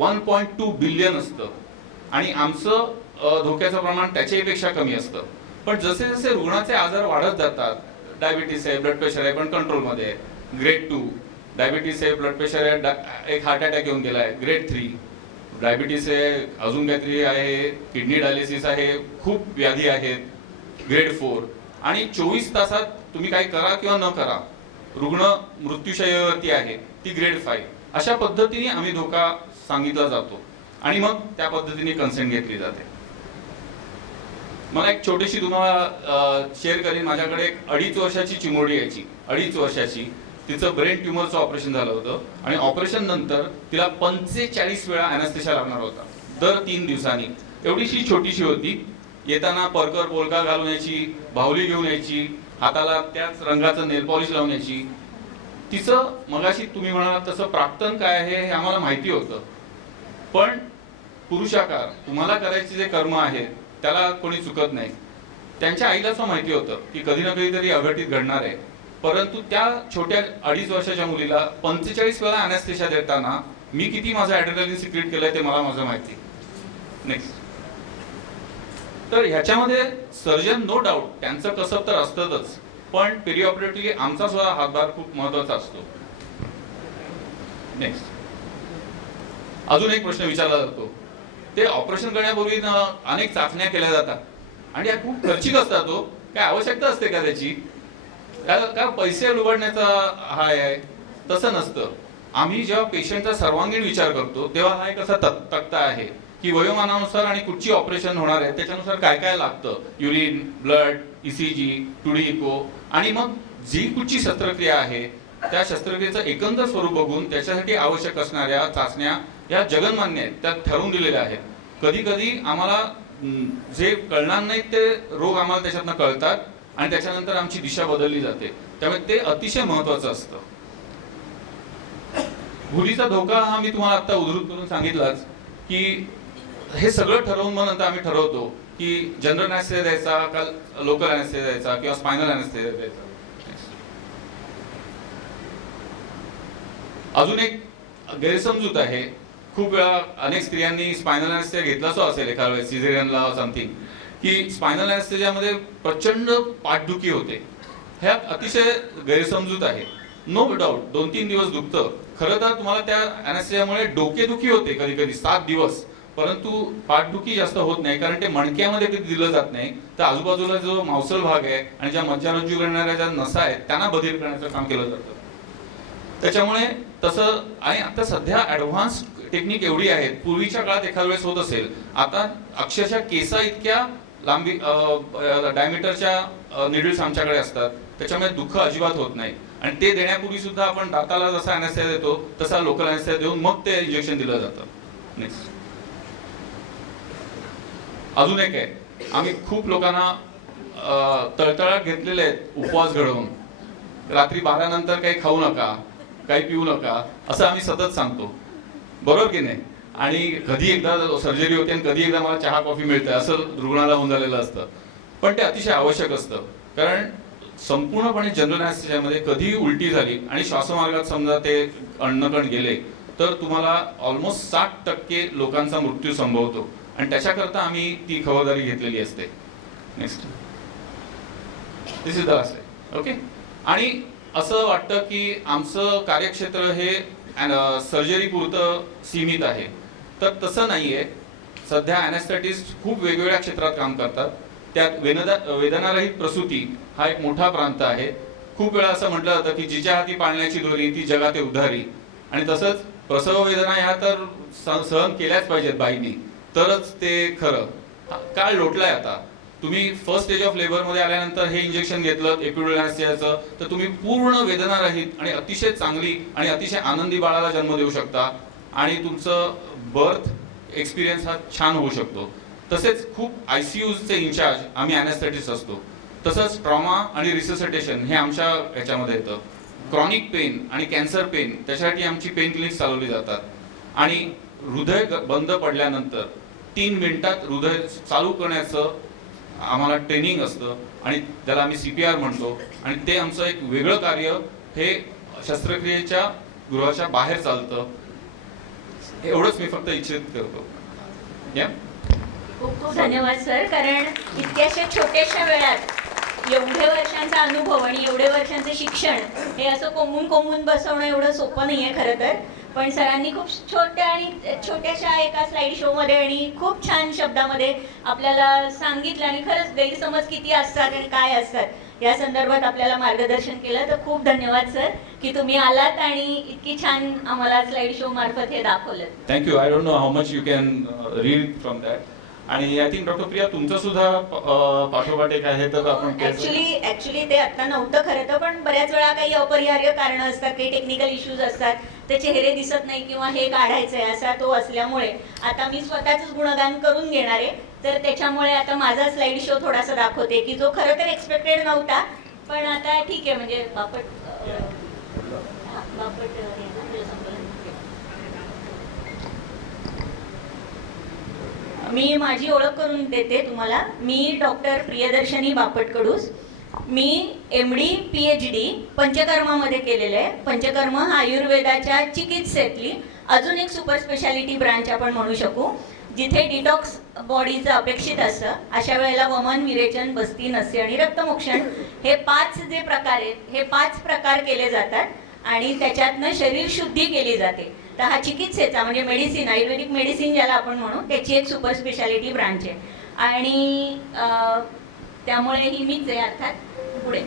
1.2 बिलियन असतं आणि आमचं धोक्याचं प्रमाण त्याच्यापेक्षा कमी असतं. पण जसे जसे रुग्णाचे आजार वाढत जातात, डायबिटीस आहे, ब्लड प्रेशर आहे पण कंट्रोलमध्ये आहे, ग्रेड 2, डायबिटीस आहे, ब्लड प्रेशर आहे, एक हार्ट अटॅक येऊन गेला आहे, ग्रेड 3, डायबिटीस आहे, अजून काहीतरी आहे, किडनी डायलिसिस आहे, खूप व्याधी आहेत, ग्रेड 4, आणि 24 तासात तुम्ही काही करा किंवा न करा रुग्ण मृत्यूशय्येवरती आहे, ती ग्रेड 5. अशा पद्धतीने आम्ही धोका सांगितला जातो आणि मग त्या पद्धतीने कन्सेंट घेतली जाते. मला एक छोटीशी तुम्हाला शेअर करीन. माझ्याकडे एक 2.5 वर्षाची चिमुरडी यायची, 2.5 वर्षाची. तिचं ब्रेन ट्युमरचं ऑपरेशन झालं होतं आणि ऑपरेशन नंतर तिला 45 वेळा अॅनेस्थेशिया लागणार होता दर 3 दिवसांनी. एवढीशी छोटीशी होती. येताना परकर पोलका घालून यायची, बाहुली घेऊन यायची, हाताला त्याच रंगाचं नेल पॉलिश लावून यायची. तिचं मगाशी तुम्ही म्हणालात तसं प्राक्तन काय आहे हे आम्हाला माहिती होतं, पण पुरुषाकार तुम्हाला करायचे जे कर्म आहेत त्याला कोणी चुकत नाही. त्यांच्या आईला सुद्धा माहिती होतं की कधी ना कधीतरी अघटित घडणार आहे, परंतु त्या छोट्या 2.5 वर्षाच्या मुलीला 45 वेळा अॅनेस्थेशिया देताना मी किती माझं ॲड्रेनालिन सिक्रेट केलंय ते मला माझं माहिती. नेक्स्ट. तर ह्याच्यामध्ये सर्जन नो डाऊट त्यांचं कसब तर असतंच, पण पेरिऑपरेटिव्हली आमचा सुद्धा हातभार खूप महत्वाचा असतो. नेक्स्ट. अजून एक प्रश्न विचारला जातो, ते ऑपरेशन करण्यापूर्वी अनेक चाचण्या केल्या जातात आणि या खूप खर्चिक असतात. तो काय आवश्यकता असते का त्याची? का पैसे लुबाडण्याचा हा आहे? तसं नसतं. आम्ही जेव्हा पेशंटचा सर्वांगीण विचार करतो तेव्हा हा एक असा तक्ता आहे की वयोमानानुसार आणि कुठची ऑपरेशन होणार आहे त्याच्यानुसार काय काय लागतं, urine, blood, ECG, 2D eco, आणि मग जी कुठची शस्त्रक्रिया आहे त्या शस्त्रक्रियेचं एकंदर स्वरूप बघून त्याच्यासाठी आवश्यक असणाऱ्या चाचण्या या जगन्मान्य आहेत, त्या ठरवून दिलेल्या आहेत. कधी कधी आम्हाला जे कळणार नाहीत ते रोग आम्हाला त्याच्यातनं कळतात आणि त्याच्यानंतर आमची दिशा बदलली जाते. त्यामुळे ते अतिशय महत्वाचं असतं. भुलीचा धोका हा मी तुम्हाला आता उद्धृत करून सांगितलाच की हे सगळं ठरवून मग नंतर आम्ही ठरवतो की जनरल अॅनेस्थेसिया द्यायचा का लोकल अॅनेस्थेसिया द्यायचा किंवा स्पायनल अॅनेस्थेसिया द्यायचा. अजून एक गैरसमजूत आहे, खूप वेळा अनेक स्त्रियांनी स्पायनल अॅनेस्थेसिया घेतलाच असेल एखाद्या वेळेस सिझेरियनला समथिंग, की स्पायनल अॅनेस्थेसियामध्ये प्रचंड पाठदुखी होते. ह्या अतिशय गैरसमजूत आहे. नो डाऊट 2-3 दिवस दुखतं. खरं तर तुम्हाला त्या अॅनेस्थेसियामुळे डोकेदुखी होते कधी कधी 7 दिवस, परंतु पाठदुखी जास्त होत नाही कारण ते मणक्यामध्ये कधी दिलं जात नाही, तर आजूबाजूला जो मांसल भाग आहे आणि ज्या मज्जारज्जू करणाऱ्या ज्या नसा आहेत त्यांना बधीर करण्याचं काम केलं जातं. त्याच्यामुळे तसं, आणि आता सध्या ऍडव्हान्स टेक्निक एवढी आहेत. पूर्वीच्या काळात एखाद्या वेळेस होत असेल, आता अक्षरशः केसा इतक्या लांबी डायमीटरच्या निडल्स आमच्याकडे असतात, त्याच्यामुळे दुःख अजिबात होत नाही. आणि ते देण्यापूर्वी सुद्धा आपण दाताला जसा अॅनेस्थेसिया देतो तसा लोकल अॅनेस्थेसिया देऊन मग ते इंजेक्शन दिलं जातं. नेक्स्ट. अजून एक आहे, आम्ही खूप लोकांना तळतळाट घेतलेले आहेत उपवास घडवून, रात्री 12 नंतर काही खाऊ नका, काही पिऊ नका असं आम्ही सतत सांगतो, बरोबर की नाही. आणि कधी एकदा सर्जरी होते आणि कधी एकदा मला चहा कॉफी मिळते असं रुग्णाला होऊन झालेलं असतं. पण ते अतिशय आवश्यक असतं, कारण संपूर्णपणे जनरल अॅनेस्थेसियामध्ये कधी उलटी झाली आणि श्वासमार्गात समजा ते अन्नकण गेले तर तुम्हाला ऑलमोस्ट 60% लोकांचा मृत्यू संभवतो आणि त्याच्याकरता आम्ही ती खबरदारी घेतलेली असते. Next. This is the last. Okay. आणि असं वाटतं की आमचं कार्यक्षेत्र हे सर्जरी पुरतं सीमित आहे, तर तसं नाहीये. सध्या अॅनेस्थेटिस्ट खूप वेगवेगळ्या क्षेत्रात काम करतात. त्यात वेदनारहित प्रसूती हा एक मोठा प्रांत आहे. खूप वेळा असं म्हटलं जातं की जिच्या हाती पाळण्याची दोरी ती जगाते उद्धारी, आणि तसंच प्रसव वेदना ह्या तर सहन केल्याच पाहिजेत बाईंनी, तरच ते खरं. काळ लोटलाय आता. तुम्ही फर्स्ट स्टेज ऑफ लेबरमध्ये आल्यानंतर हे इंजेक्शन घेतलं एपिड्युरल अनेस्थेसियाचं, तर तुम्ही पूर्ण वेदनारहित आणि अतिशय चांगली आणि अतिशय आनंदी बाळाला जन्म देऊ शकता आणि तुमचं बर्थ एक्सपिरियन्स हा छान होऊ शकतो. तसेच खूप ICUचे इन्चार्ज आम्ही अनेस्थेटिस्ट असतो. तसंच ट्रॉमा आणि रिससिटेशन हे आमच्या याच्यामध्ये येतं. क्रॉनिक पेन आणि कॅन्सर पेन त्याच्यासाठी आमची पेन क्लिनिक चालवली जातात. आणि हृदय बंद पडल्यानंतर 3 मिनिटात हृदय चालू करण्याचं आम्हाला ट्रेनिंग असतं आणि त्याला आम्ही CPR म्हणतो. आणि ते आमचं एक वेगळं कार्य हे शस्त्रक्रियेच्या गृहाच्या बाहेर चालतं. एवढंच मी फक्त इच्छित करतो. खूप खूप धन्यवाद सर. कारण इतक्याशा छोट्याशा वेळात एवढे वर्षांचा अनुभव आणि एवढे वर्षांचं शिक्षण हे असं कोंबून बसवणं एवढं सोपं नाही आहे खरं तर. पण सरांनी खूप छोट्याशा एका स्लाइड शो मध्ये आणि खूप छान शब्दामध्ये आपल्याला सांगितलं आणि खरंच गैरसमज किती असतात आणि काय असतात या संदर्भात आपल्याला मार्गदर्शन केलं. तर खूप धन्यवाद सर की तुम्ही आलात आणि इतकी छान आम्हाला स्लाइड शो मार्फत हे दाखवलं. Thank you. I don't know how much you can read from that. आणि आय थिंक डॉक्टर प्रिया तुमचं सुद्धा पाठोपाठ एक आहे तर आपण ऍक्च्युली ते आता नव्हतं खरं तर, पण बऱ्याच वेळा काही अपरिहार्य कारण असतात, काही टेक्निकल इश्यूज असतात, ते चेहरे दिसत नाही किंवा हे काढायचंय असा तो असल्यामुळे आता मी स्वतःच गुणगान करून घेणार आहे. तर त्याच्यामुळे आता माझा स्लाइड शो थोडासा दाखवते की जो खरं तर एक्सपेक्टेड नव्हता, पण आता ठीक आहे. म्हणजे मी माझी ओळख करून देते तुम्हाला. मी डॉक्टर प्रियदर्शनी बापटकडूस. मी MD PhD पंचकर्मामध्ये केलेलं आहे. पंचकर्म हा आयुर्वेदाच्या चिकित्सेतली अजून एक सुपर स्पेशालिटी ब्रांच आपण म्हणू शकू, जिथे डिटॉक्स बॉडीचं अपेक्षित असतं. अशा वेळेला वमन, विरेचन, बस्ती, नस्य आणि रक्तमोक्षण हे 5 जे प्रकार आहेत हे 5 प्रकार केले जातात आणि त्याच्यातनं शरीर शुद्धी केली जाते. तर हा चिकित्सेचा म्हणजे मेडिसिन, आयुर्वेदिक मेडिसिन ज्याला आपण म्हणू, त्याची एक सुपर स्पेशालिटी ब्रांच आहे. आणि त्यामुळे ही मीच आहे अर्थात. पुढे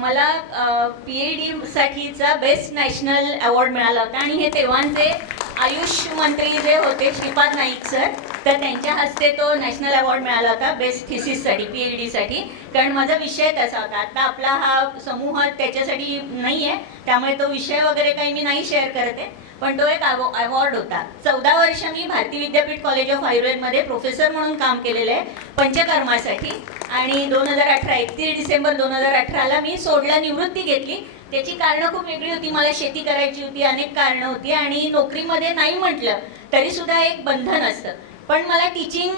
मला PhD साठीचा बेस्ट नॅशनल अवॉर्ड मिळाला होता आणि हे तेव्हाचे आयुष मंत्री जे होते श्रीपाद नाईक सर, तर त्यांच्या हस्ते तो नॅशनल अवॉर्ड मिळाला होता बेस्ट थिसिससाठी, PhD साठी. कारण माझा विषय तसा होता. आता आपला हा समूह त्याच्यासाठी नाही आहे, त्यामुळे तो विषय वगैरे काही मी नाही शेअर करते, पण तो एक अवॉर्ड होता. 14 वर्ष मी Bharati Vidyapeeth college of आयुर्वेदमध्ये professor म्हणून काम केलेलं आहे पंचकर्मासाठी. आणि 2018 31 डिसेंबर 2018ला मी सोडला, निवृत्ती घेतली. त्याची कारणं खूप वेगळी होती. मला शेती करायची होती, अनेक कारणं होती आणि नोकरीमध्ये नाही म्हटलं तरी सुद्धा एक बंधन असतं. पण मला टीचिंग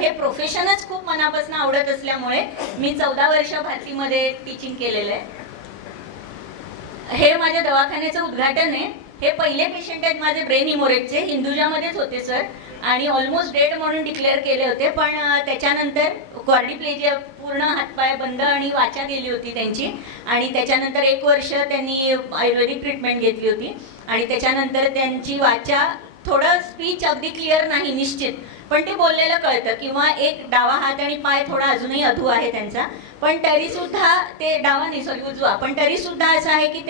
हे प्रोफेशनच खूप मनापासून आवडत असल्यामुळे मी 14 वर्ष भारतीमध्ये टीचिंग केलेलं आहे. हे माझ्या दवाखान्याचं उद्घाटन आहे. हे पहिले पेशंट आहेत माझे ब्रेन हिमोरेजचे, हिंदुजामध्येच होते सर आणि ऑलमोस्ट डेड म्हणून डिक्लेअर केले होते. पण त्याच्यानंतर क्वाड्रिप्लेजिया, पूर्ण हातपाय बंद आणि वाचा गेली होती त्यांची. आणि त्याच्यानंतर 1 वर्ष त्यांनी आयुर्वेदिक ट्रीटमेंट घेतली होती आणि त्याच्यानंतर त्यांची वाचा, थोडं स्पीच अगदी क्लिअर नाही निश्चित, पण ते बोललेलं कळतं, किंवा एक डावा हात आणि पाय थोडा अजूनही अधू आहे त्यांचा, पण तरी सुद्धा ते डावा नाही सॉरी उजवा, पण तरी सुद्धा असं आहे की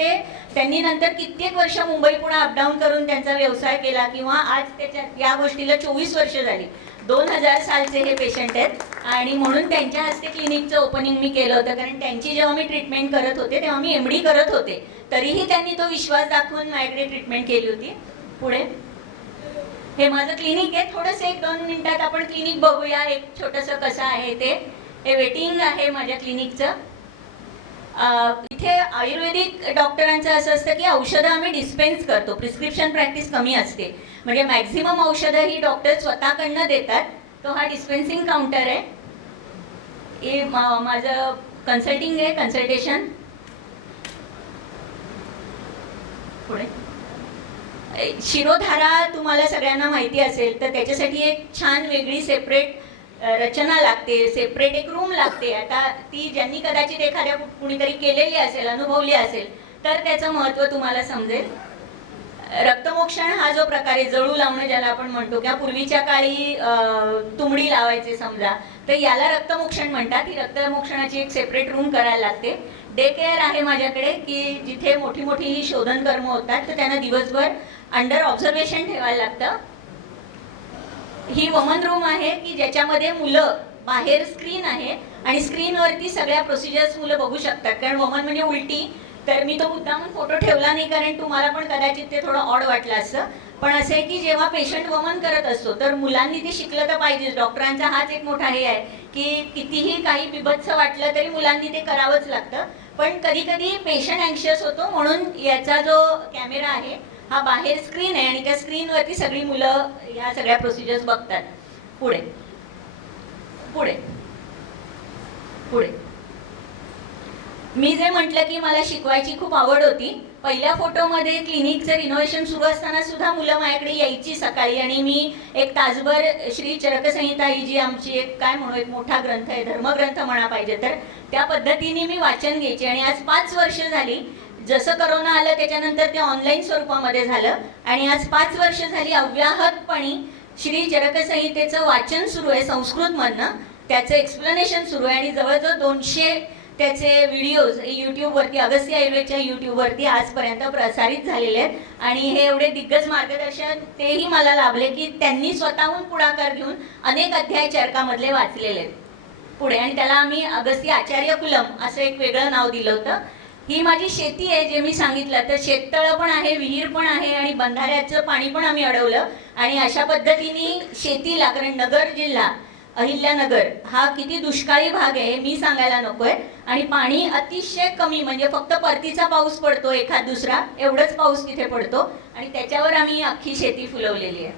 त्यांनी नंतर कित्येक वर्ष मुंबई पुणे अपडाऊन करून त्यांचा व्यवसाय केला, किंवा आज त्याच्यात या गोष्टीला 24 वर्ष झाली. 2000 सालचे हे पेशंट आहेत आणि म्हणून त्यांच्या हस्ते क्लिनिकचं ओपनिंग मी केलं होतं. कारण त्यांची जेव्हा मी ट्रीटमेंट करत होते तेव्हा मी MD करत होते, तरीही त्यांनी तो विश्वास दाखवून माझ्याकडे ट्रीटमेंट केली होती. पुढे हे माझं क्लिनिक आहे. थोडंसं 1-2 मिनिटात आपण क्लिनिक बघूया एक छोटंसं कसं आहे ते. हे वेटिंग आहे माझ्या क्लिनिकचं. इथे आयुर्वेदिक डॉक्टरांचं असं असतं की औषधं आम्ही डिस्पेन्स करतो, प्रिस्क्रिप्शन प्रॅक्टिस कमी असते, म्हणजे मॅक्झिमम औषधं ही डॉक्टर स्वतःकडनं देतात. तो हा डिस्पेन्सिंग काउंटर आहे. हे माझं कन्सल्टिंग आहे, कन्सल्टेशन. पुढे शिरोधारा तुम्हाला सगळ्यांना माहिती असेल तर त्याच्यासाठी एक छान वेगळी सेपरेट रचना लागते, सेपरेट एक रूम लागते. आता ती ज्यांनी कदाचित एखाद्या कुणीतरी केलेली असेल, अनुभवली असेल तर त्याचं महत्त्व तुम्हाला समजेल. रक्तमोक्षण हा जो प्रकार आहे, जळू लावणं ज्याला आपण म्हणतो, किंवा पूर्वीच्या काळी तुंबडी लावायचे समजा, तर याला रक्तमोक्षण म्हणतात. ही रक्तमोक्षणाची एक सेपरेट रूम करायला लागते. डे केअर आहे माझ्याकडे की जिथे मोठी मोठी ही शोधन कर्म होतात तर त्यांना दिवसभर अंडर ऑब्झर्वेशन ठेवायला लागतं. ही वमन रूम आहे की ज्याच्यामध्ये मुलं, बाहेर स्क्रीन आहे आणि स्क्रीनवरती सगळ्या प्रोसिजर्स मुलं बघू शकतात. कारण वमन म्हणजे उलटी, तर मी तो मुद्दामून फोटो ठेवला नाही कारण तुम्हाला पण कदाचित ते थोडं ऑड वाटलं असतं. पण असं आहे की जेव्हा पेशंट वमन करत असतो तर मुलांनी ते शिकलं तर पाहिजेच. डॉक्टरांचा हाच एक मोठा हे आहे की कितीही काही बिभत्स वाटलं तरी मुलांनी ते करावंच लागतं. पण कधी कधी पेशंट अँक्शियस होतो म्हणून याचा जो कॅमेरा आहे हा बाहेर स्क्रीन आहे आणि त्या स्क्रीनवरती सगळी मुलं या सगळ्या प्रोसिजर्स बघतात. पुढे पुढे पुढे मी जे म्हटलं की मला शिकवायची खूप आवड होती. पहिल्या फोटोमध्ये क्लिनिकचं रिनोव्हेशन सुरू असताना सुद्धा मुलं माझ्याकडे यायची सकाळी आणि मी एक तासभर श्री चरकसंहिता ही जी आमची एक काय म्हणू एक मोठा ग्रंथ आहे, धर्मग्रंथ म्हणा पाहिजे तर, त्या पद्धतीने मी वाचन घ्यायचे. आणि आज 5 वर्ष झाली, जसं करोना आलं त्याच्यानंतर ते ऑनलाईन स्वरूपामध्ये झालं आणि आज 5 वर्ष झाली अव्याहतपणे श्री चरकसंहितेचं वाचन सुरू आहे संस्कृतमधनं, त्याचं एक्सप्लेनेशन सुरू आहे आणि जवळजवळ 200 त्याचे व्हिडिओज यूट्यूबवरती, अगस्त्य आयुर्वेदच्या यूट्यूबवरती आजपर्यंत प्रसारित झालेले आहेत. आणि हे एवढे दिग्गज मार्गदर्शन तेही मला लाभले की त्यांनी स्वतःहून पुढाकार घेऊन अनेक अध्याय चरकामधले वाचलेले आहेत. पुढे आणि त्याला आम्ही अगस्त्य आचार्य कुलम असं एक वेगळं नाव दिलं होतं. ही माझी शेती आहे जे मी सांगितलं, तर शेततळं पण आहे, विहीर पण आहे आणि बंधाऱ्याचं पाणी पण आम्ही अडवलं. आणि अशा पद्धतीने शेतीला, कारण नगर जिल्हा अहिल्यानगर हा किती दुष्काळी भाग आहे मी सांगायला नकोय आणि पाणी अतिशय कमी, म्हणजे फक्त परतीचा पाऊस पडतो एखाद दुसरा, एवढंच पाऊस तिथे पडतो आणि त्याच्यावर आम्ही अख्खी शेती फुलवलेली आहे.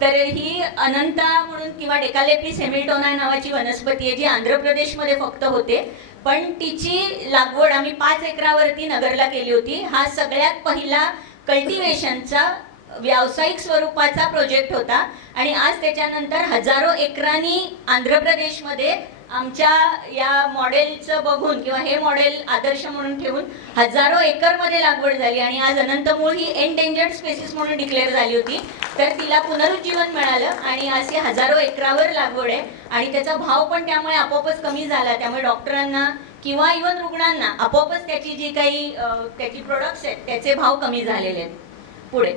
तर ही अनंता म्हणून किंवा डेकालेपिस हेमिल्टोना नावाची वनस्पती आहे जी आंध्र प्रदेशमध्ये फक्त होते, पण तिची लागवड आम्ही 5 एकरावरती नगरला केली होती. हा सगळ्यात पहिला कल्टिवेशनचा व्यावसायिक स्वरूपाचा प्रोजेक्ट होता आणि आज त्याच्यानंतर हजारो एकरांनी आंध्र प्रदेशमध्ये आमच्या या मॉडेलचं बघून किंवा हे मॉडेल आदर्श म्हणून ठेवून हजारो एकरमध्ये लागवड झाली. आणि आज अनंतमूळ ही एंडेंजर्ड स्पेसिस म्हणून डिक्लेअर झाली होती, तर तिला पुनरुज्जीवन मिळालं आणि असे हजारो एकरावर लागवड आहे आणि त्याचा भाव पण त्यामुळे आपोआपच कमी झाला. त्यामुळे डॉक्टरांना किंवा इव्हन रुग्णांना आपोआपच त्याची जी काही त्याची प्रोडक्ट्स आहेत त्याचे भाव कमी झालेले आहेत. पुढे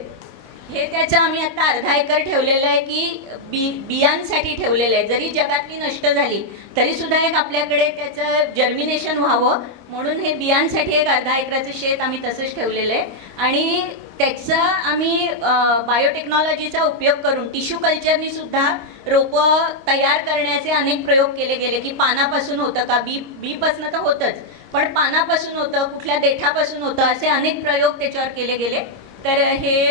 हे त्याचं आम्ही आता अर्धा एकर ठेवलेलं आहे की बियांसाठी ठेवलेलं आहे. जरी जगातली नष्ट झाली तरी सुद्धा एक आपल्याकडे त्याचं जर्मिनेशन व्हावं म्हणून हे बियांसाठी एक अर्धा एकराचं शेत आम्ही तसंच ठेवलेलं आहे. आणि त्याचा आम्ही बायोटेक्नॉलॉजीचा उपयोग करून टिश्यू कल्चरनी सुद्धा रोपं तयार करण्याचे अनेक प्रयोग केले गेले की पानापासून होतं का, बीपासून तर होतंच, पण पानापासून होतं, कुठल्या देठापासून होतं, असे अनेक प्रयोग त्याच्यावर केले गेले. तर हे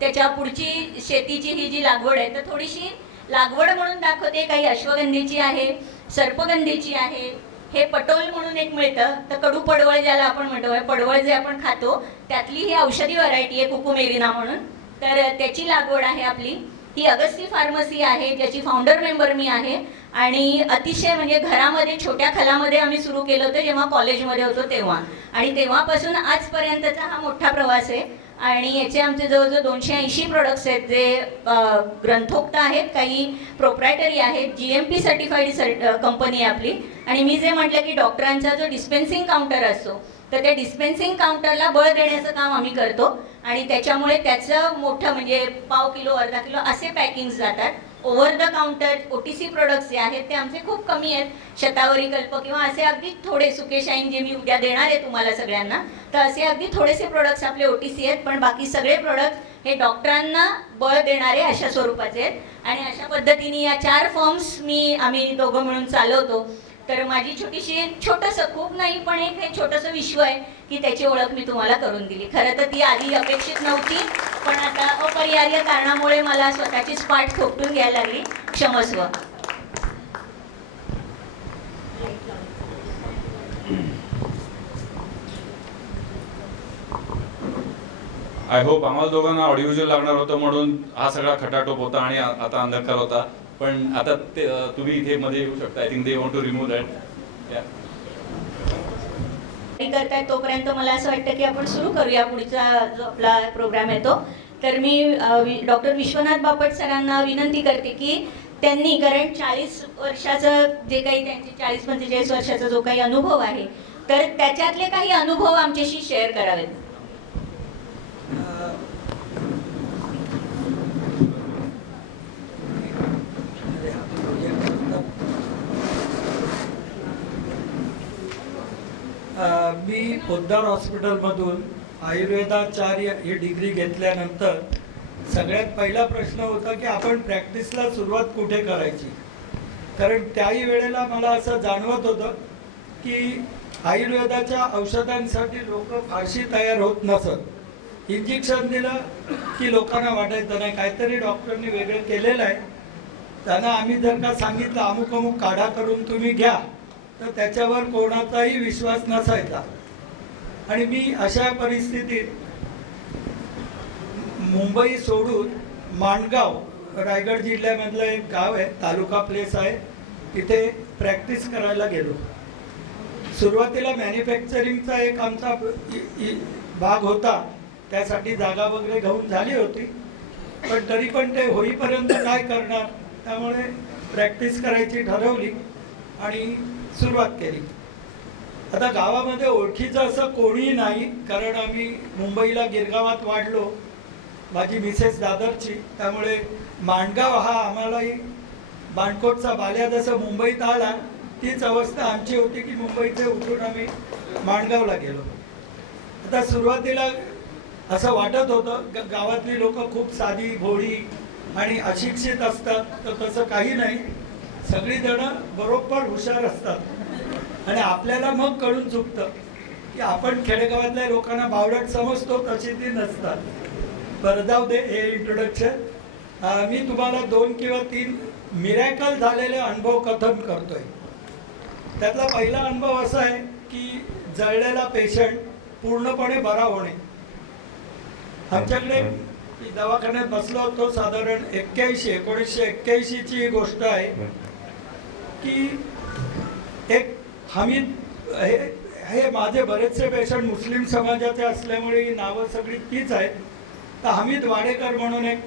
त्याच्या पुढची शेतीची ही जी लागवड आहे तर थोडीशी लागवड म्हणून दाखवते. काही अश्वगंधीची आहे, सर्पगंधीची आहे, हे पटोल म्हणून एक मिळतं, तर कडू पडवळ ज्याला आपण म्हणतो, पडवळ जे आपण खातो त्यातली ही औषधी व्हरायटी आहे कुकुमेरिना म्हणून, तर त्याची लागवड आहे आपली. ही अगस्ती फार्मसी आहे ज्याची फाउंडर मेंबर मी आहे आणि अतिशय म्हणजे घरामध्ये छोट्या खलामध्ये आम्ही सुरू केलं होतं जेव्हा कॉलेजमध्ये होतो तेव्हा, आणि तेव्हापासून आजपर्यंतचा हा मोठा प्रवास आहे. आणि याचे आमचे जवळजवळ 280 प्रोडक्ट्स आहेत जे ग्रंथोक्त आहेत, काही प्रोप्रायटरी आहेत, GMP सर्टिफाईड कंपनी आहे आपली. आणि मी जे म्हटलं की डॉक्टरांचा जो डिस्पेन्सिंग काउंटर असतो तर त्या डिस्पेन्सिंग काउंटरला बळ देण्याचं काम आम्ही करतो आणि त्याच्यामुळे त्याचं मोठं म्हणजे पाव किलो, अर्धा किलो असे पॅकिंग्स जातात. Over the counter OTC products जे आहेत ते आमचे खूप कमी आहेत, शतावरी कल्प किंवा असे अगदी थोडे सुकेशाईन जे मी उद्या देणार आहे तुम्हाला सगळ्यांना, तर असे अगदी थोडेसे प्रोडक्ट्स आपले OTC आहेत, पण बाकी सगळे प्रोडक्ट हे डॉक्टरांना बळ देणारे अशा स्वरूपाचे आहेत. आणि अशा पद्धतीने या 4 फर्म्स आम्ही दोघं मिळून चालवतो. तर माझी छोटंसं, खूप नाही पण एक हे छोटंसं विश्व आहे की त्याची ओळख मी तुम्हाला करून दिली. खरं तर ती आधी अपेक्षित नव्हती, पण आता अपरिहार्य कारणामुळे मला स्वतःचीच पाठ थोपटून घ्यायला लागली, क्षमस्व. आय होप आम्हाला दोघांना ऑडिओ व्हिज्युअल लागणार होतं म्हणून हा सगळा खटाटोप होता आणि आता अंधकार होता, पण आता तुम्ही इथे मध्ये येऊ शकता. I think they want to remove that. करताय तोपर्यंत मला असं वाटतं की आपण सुरू करूया पुढचा जो आपला प्रोग्राम आहे तो. तर मी डॉक्टर विश्वनाथ बापट सरांना विनंती करते की त्यांनी, कारण 40 वर्षाचं जे काही त्यांचे 40-45 वर्षाचा जो काही अनुभव आहे तर त्याच्यातले काही अनुभव आमच्याशी शेअर करावेत. मी पोद्दार हॉस्पिटलमधून आयुर्वेदाचार्य ही डिग्री घेतल्यानंतर सगळ्यात पहिला प्रश्न होता की आपण प्रॅक्टिसला सुरुवात कुठे करायची. कारण त्याही वेळेला मला असं जाणवत होतं की आयुर्वेदाच्या औषधांसाठी लोक फारशी तयार होत नसत. इंजेक्शन दिलं की लोकांना वाटायचं नाही काहीतरी डॉक्टरनी वेगळं केलेलं आहे. त्यांना आम्ही जर का सांगितलं अमुक अमुक काढा करून तुम्ही घ्या तर त्याच्यावर कोणाचाही विश्वास नसायचा. आणि मी अशा परिस्थितीत मुंबई सोडून माणगाव रायगड जिल्ह्यामधलं एक गाव आहे, तालुका प्लेस आहे, तिथे प्रॅक्टिस करायला गेलो. सुरुवातीला मॅन्युफॅक्चरिंगचा एक आमचा भाग होता, त्यासाठी जागा वगैरे घेऊन झाली होती. पण तरी पण ते होईपर्यंत काय करणार, त्यामुळे प्रॅक्टिस करायची ठरवली आणि सुरुवात केली. आता गावामध्ये ओळखीचं असं कोणीही नाही, कारण आम्ही मुंबईला गिरगावात वाढलो. माझी मिसेस दादरची, त्यामुळे माणगाव हा आम्हालाही बाणकोटचा बाल्या जसं मुंबईत आला तीच अवस्था आमची होती की मुंबईचे उठून आम्ही माणगावला गेलो. आता सुरुवातीला असं वाटत होतं गावातली लोक खूप साधी भोळी आणि अशिक्षित असतात, तर तसं काही नाही. सगळीजण बरोबर हुशार असतात आणि आपल्याला मग कळून चुकतं की आपण खेडेगावातल्या लोकांना बावळट समजतो, तशी ती नसतात. बरं जाऊ दे हे इंट्रोडक्शन. मी तुम्हाला 2 किंवा 3 मिरॅकल झालेले अनुभव कथन करतोय. त्यातला पहिला अनुभव असा आहे की जळलेला पेशंट पूर्णपणे बरा होणे. आमच्याकडे दवाखान्यात बसलो होतो, साधारण 1981 ची गोष्ट आहे की एक हमीद, हे माझे बरेचसे पेशंट मुस्लिम समाजाचे असल्यामुळे ही नावं सगळी तीच आहेत. तर हमीद वाडेकर म्हणून एक,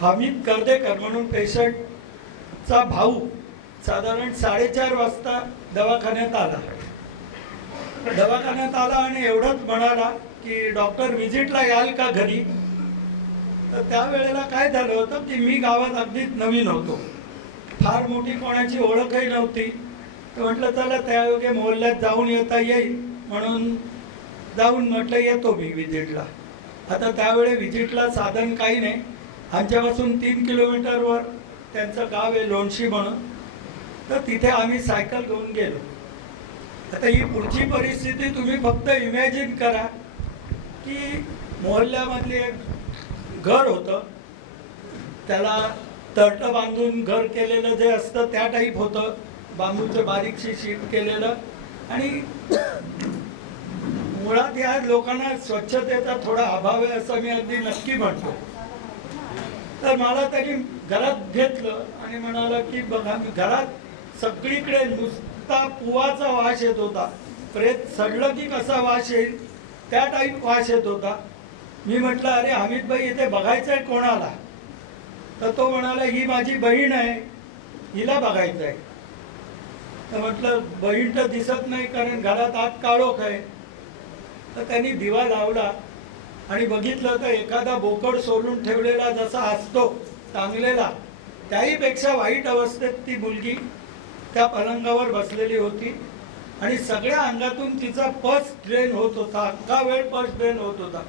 हमीद कर्देकर म्हणून पेशंटचा भाऊ साधारण 4:30 वाजता दवाखान्यात आला आणि एवढंच म्हणाला की डॉक्टर व्हिजिटला याल का घरी. तर त्यावेळेला काय झालं होतं की मी गावात अगदीच नवीन होतो, फार मोठी कोणाची ओळखही नव्हती. तर म्हटलं चला त्यायोगे मोहल्ल्यात जाऊन येता येईल म्हणून जाऊन म्हटलं येतो मी व्हिजिटला. आता त्यावेळी व्हिजिटला साधन काही नाही. आमच्यापासून 3 किलोमीटरवर त्यांचं गाव आहे लोणशी म्हणून, तर तिथे आम्ही सायकल घेऊन गेलो. आता ही पुढची परिस्थिती तुम्ही फक्त इमॅजिन करा की मोहल्ल्यामधले एक घर होतं, त्याला तर्ट बांधून घर केलेलं जे असतं त्या टाईप होतं, बांबूचं बारीकशी शीट केलेलं. आणि मुळात या लोकांना स्वच्छतेचा थोडा अभाव आहे असं मी अगदी नक्की म्हणतो. तर मला त्यांनी घरात घेतलं आणि म्हणाला की बघा, घरात सगळीकडे नुसता पुवाचा वास येत होता. प्रेत सडलं की कसा वास येईल त्या टाईप वास येत होता. मी म्हटलं अरे हमीदभाई इथे बघायचं आहे कोणाला. तर तो म्हणाला ही माझी बहीण आहे, हिला बघायचं आहे. तर म्हटलं बहीण तर दिसत नाही कारण घरात आत काळोख आहे. तर त्यांनी दिवा लावला आणि बघितलं तर एखादा बोकड सोलून ठेवलेला जसा असतो चांगलेला, त्याहीपेक्षा वाईट अवस्थेत ती मुलगी त्या पलंगावर बसलेली होती आणि सगळ्या अंगातून तिचा पस ड्रेन होत होता, अख्खा वेळ पस ड्रेन होत होता.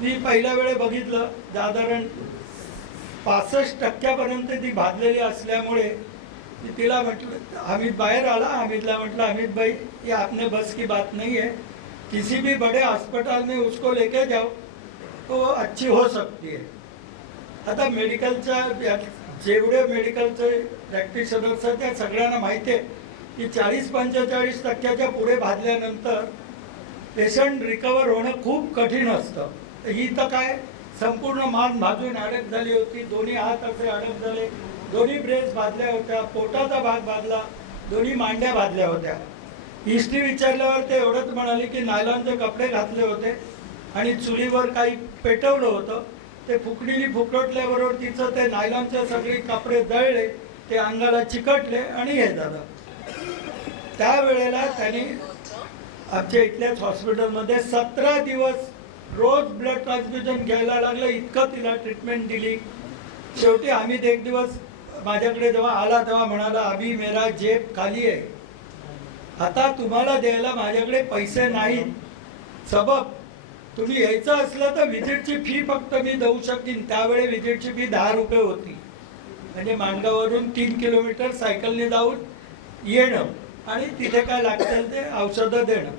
मी पहिल्या वेळे बघितलं, साधारण 65% ती भाजलेली असल्यामुळे तिला म्हटलं, हमीद बाहेर आला. हमीदला म्हटलं हमीद भाई ये आपने बस की बात नहीं है, किसी भी बड़े अस्पताल में उसको लेके जाओ तो अच्छी हो सकती है. आता मेडिकलच्या जेवढे मेडिकलचे प्रॅक्टिशनर्स आहेत त्या सगळ्यांना माहिती आहे की 40-45% पुढे भाजल्यानंतर पेशंट रिकवर होणं खूप कठीण असतं. ही तर काय संपूर्ण मान भाजून अडक झाली होती, दोन्ही हात असे अडक झाले, दोन्ही ब्रेस्ट भाजल्या होत्या, पोटाचा भाग भाजला, दोन्ही मांड्या भाजल्या होत्या. हिस्ट्री विचारल्यावर ते एवढंच म्हणाले की नायलॉनचे कपडे घातले होते आणि चुलीवर काही पेटवलं होतं. ते फुकणीने फुकटल्याबरोबर तिचं ते नायलॉनचे सगळे कपडे जळले, ते अंगाला चिकटले आणि हे झालं. त्यावेळेला त्यांनी आमच्या इथल्याच हॉस्पिटलमध्ये 17 दिवस रोज ब्लड ट्रान्सफ्युजन घ्यायला लागलं, इतकं तिला ट्रीटमेंट दिली. शेवटी आम्ही एक दिवस माझ्याकडे जेव्हा आला तेव्हा म्हणाला, अभी मेरा जेब खाली आहे, आता तुम्हाला द्यायला माझ्याकडे पैसे नाहीत. सबब तुम्ही यायचं असलं तर व्हिजिटची फी फक्त मी देऊ शकीन. त्यावेळी व्हिजिटची फी 10 रुपये होती. म्हणजे माणगावरून 3 किलोमीटर सायकलने जाऊन येणं आणि तिथे काय लागतील ते औषधं देणं.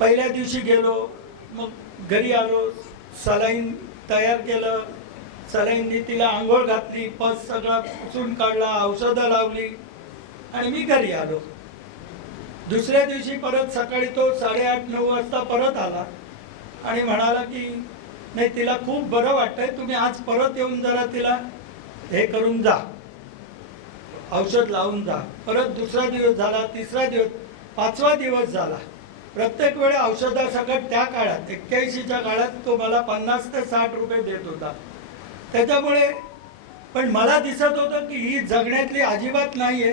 पहिल्या दिवशी गेलो, मग घरी आलो, सलाईन तयार केलं, सलाईननी तिला आंघोळ घातली, पस सगळा पुसून काढला, औषधं लावली आणि मी घरी आलो. दुसऱ्या दिवशी परत सकाळी तो 8:30-9 वाजता परत आला आणि म्हणाला की नाही, तिला खूप बरं वाटतंय, तुम्ही आज परत येऊन जरा तिला हे करून जा, औषध लावून जा. परत दुसरा दिवस झाला, तिसरा दिवस, 5वा दिवस झाला. प्रत्येक वेळी औषधासकट त्या काळात 81च्या काळात तो मला 50 ते 60 रुपये देत होता. त्याच्यामुळे पण मला दिसत होतं की ही जगण्यातली अजिबात नाही आहे.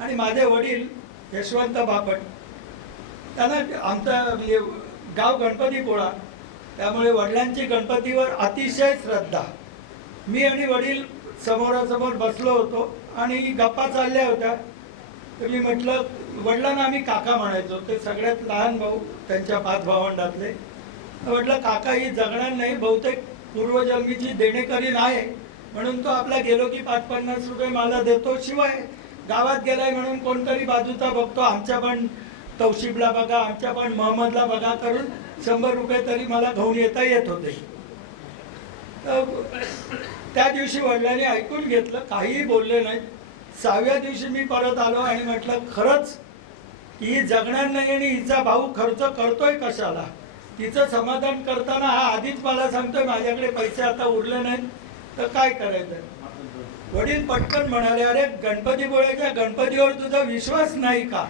आणि माझे वडील यशवंत बापट, त्यांना आमचा गाव गणपतीपुळा, त्यामुळे वडिलांची गणपतीवर अतिशय श्रद्धा. मी आणि वडील समोरासमोर बसलो होतो आणि गप्पा चालल्या होत्या. तर मी म्हटलं, वडिलांना आम्ही काका म्हणायचो, ते सगळ्यात लहान भाऊ त्यांच्या 5 भावंडातले. म्हटलं, काका ही जगणार नाही, बहुतेक पूर्वजन्मीची देणेकरीण आहे, म्हणून तो आपला गेलो की 5-50 रुपये मला देतो. शिवाय गावात गेलाय म्हणून कोणतरी बाजूचा बघतो, आमच्या पण तौशिबला बघा, आमच्या पण महम्मदला बघा करून 100 रुपये तरी मला घेऊन येता येत होते. त्या दिवशी वडिलांनी ऐकून घेतलं, काहीही बोलले नाहीत. 6व्या दिवशी मी परत आलो आणि म्हटलं, खरंच ही जगणार नाही आणि हिचा भाऊ खर्च करतोय कशाला, तिचं समाधान करताना हा आधीच मला सांगतोय माझ्याकडे पैसे आता उरले नाहीत, तर काय करायचं. वडील पटकन म्हणाले, अरे गणपतीपुळ्याच्या गणपतीवर तुझा विश्वास नाही का,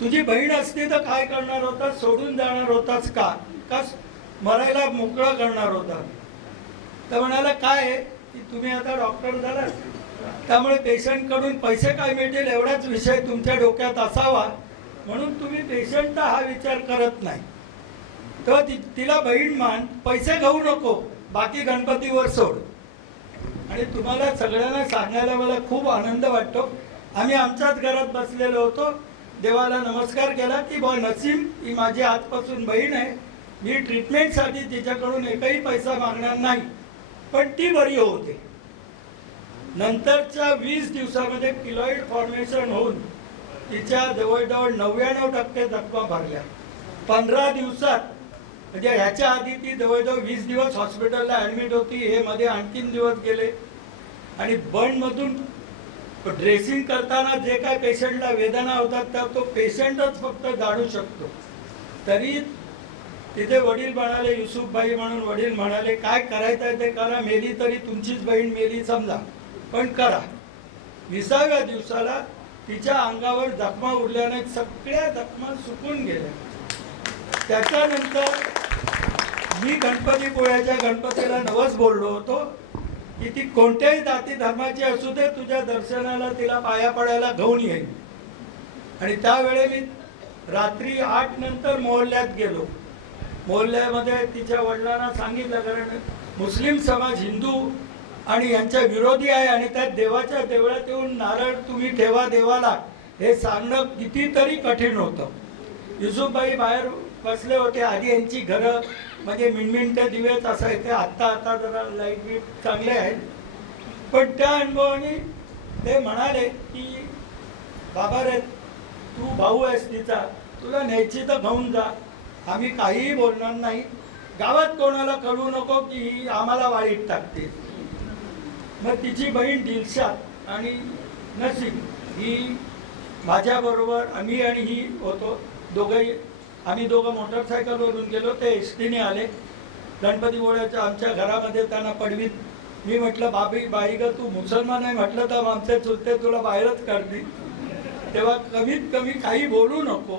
तुझी बहीण असती तर काय करणार होता, सोडून जाणार होतास का, मरायला मोकळं करणार होता. तर म्हणाला, काय आहे की तुम्ही आता डॉक्टर झाला, त्यामुळे पेशंटकडून पैसे काय मिळतील एवढाच विषय तुमच्या डोक्यात असावा, म्हणून तुम्ही पेशंटचा हा विचार करत नाही. तेव्हा तिला बहीण मान, पैसे घेऊ नको, बाकी गणपतीवर सोड. आणि तुम्हाला सगळ्यांना सांगायला मला खूप आनंद वाटतो. आम्ही आमच्याच घरात बसलेलो होतो, देवाला नमस्कार केला की बा नसीम ही माझी आजपासून बहीण आहे, मी ट्रीटमेंटसाठी तिच्याकडून एकही पैसा मागणार नाही, पण ती बरी होते. नंतरच्या 20 दिवसामध्ये किलॉइड फॉर्मेशन होऊन तिच्या जवळजवळ 99% जखमा भरल्या. 15 दिवसात, म्हणजे ह्याच्या आधी ती जवळजवळ 20 दिवस हॉस्पिटलला ॲडमिट होती, हे मध्ये आणखी दिवस गेले. आणि बंडमधून ड्रेसिंग करताना जे काय पेशंटला वेदना होतात त्या तो पेशंटच फक्त जाणू शकतो. तरी तिथे वडील म्हणाले, युसुफबाई म्हणून वडील म्हणाले, काय करायचं आहे ते करा, मेली तरी तुमचीच बहीण मेली समजा, पण करा. 20व्या दिवसाला तिच्या अंगावर जखमा उरल्याने सगळ्या जखमा सुकून गेल्या. त्याच्यानंतर मी गणपतीपुळ्याच्या गणपतीला नवस बोललो होतो की ती कोणत्याही जाती धर्माची असू दे, तुझ्या दर्शनाला तिला पाया पडायला घेऊन येईल. आणि त्यावेळी मी रात्री 8 नंतर मोहल्ल्यात गेलो. मोहल्ल्यामध्ये तिच्या वडिलांना सांगितलं, कारण मुस्लिम समाज हिंदू आणि यांच्या विरोधी आहे आणि त्या देवाच्या देवळात येऊन नारळ तुम्ही ठेवा देवाला, हे सांगणं कितीतरी कठीण होतं. युसुफबाई बाहेर बसले होते. आधी यांची घरं म्हणजे मिणमिणते दिवेच असायचे, आता जरा लाईट बीट चांगले आहेत. पण त्या अनुभवाने ते म्हणाले की बाबा रे, तू भाऊ आहेस तिचा, तुला न्यायची तर घेऊन जा, आम्ही काहीही बोलणार नाही, गावात कोणाला कळू नको की ही आम्हाला वाईट टाकते. मग तिची बहीण दिलशाद आणि नसीम ही माझ्याबरोबर, आम्ही आणि ही होतो दोघंही. आम्ही दोघं मोटरसायकलवरून गेलो, ते एसटीने आले. गणपतीपुळ्याच्या आमच्या घरामध्ये त्यांना पडवीत. मी म्हटलं, बाई ग तू मुसलमान आहे म्हटलं तर आमचे चुलते तुला बाहेरच काढतील, तेव्हा कमीत कमी काही बोलू नको,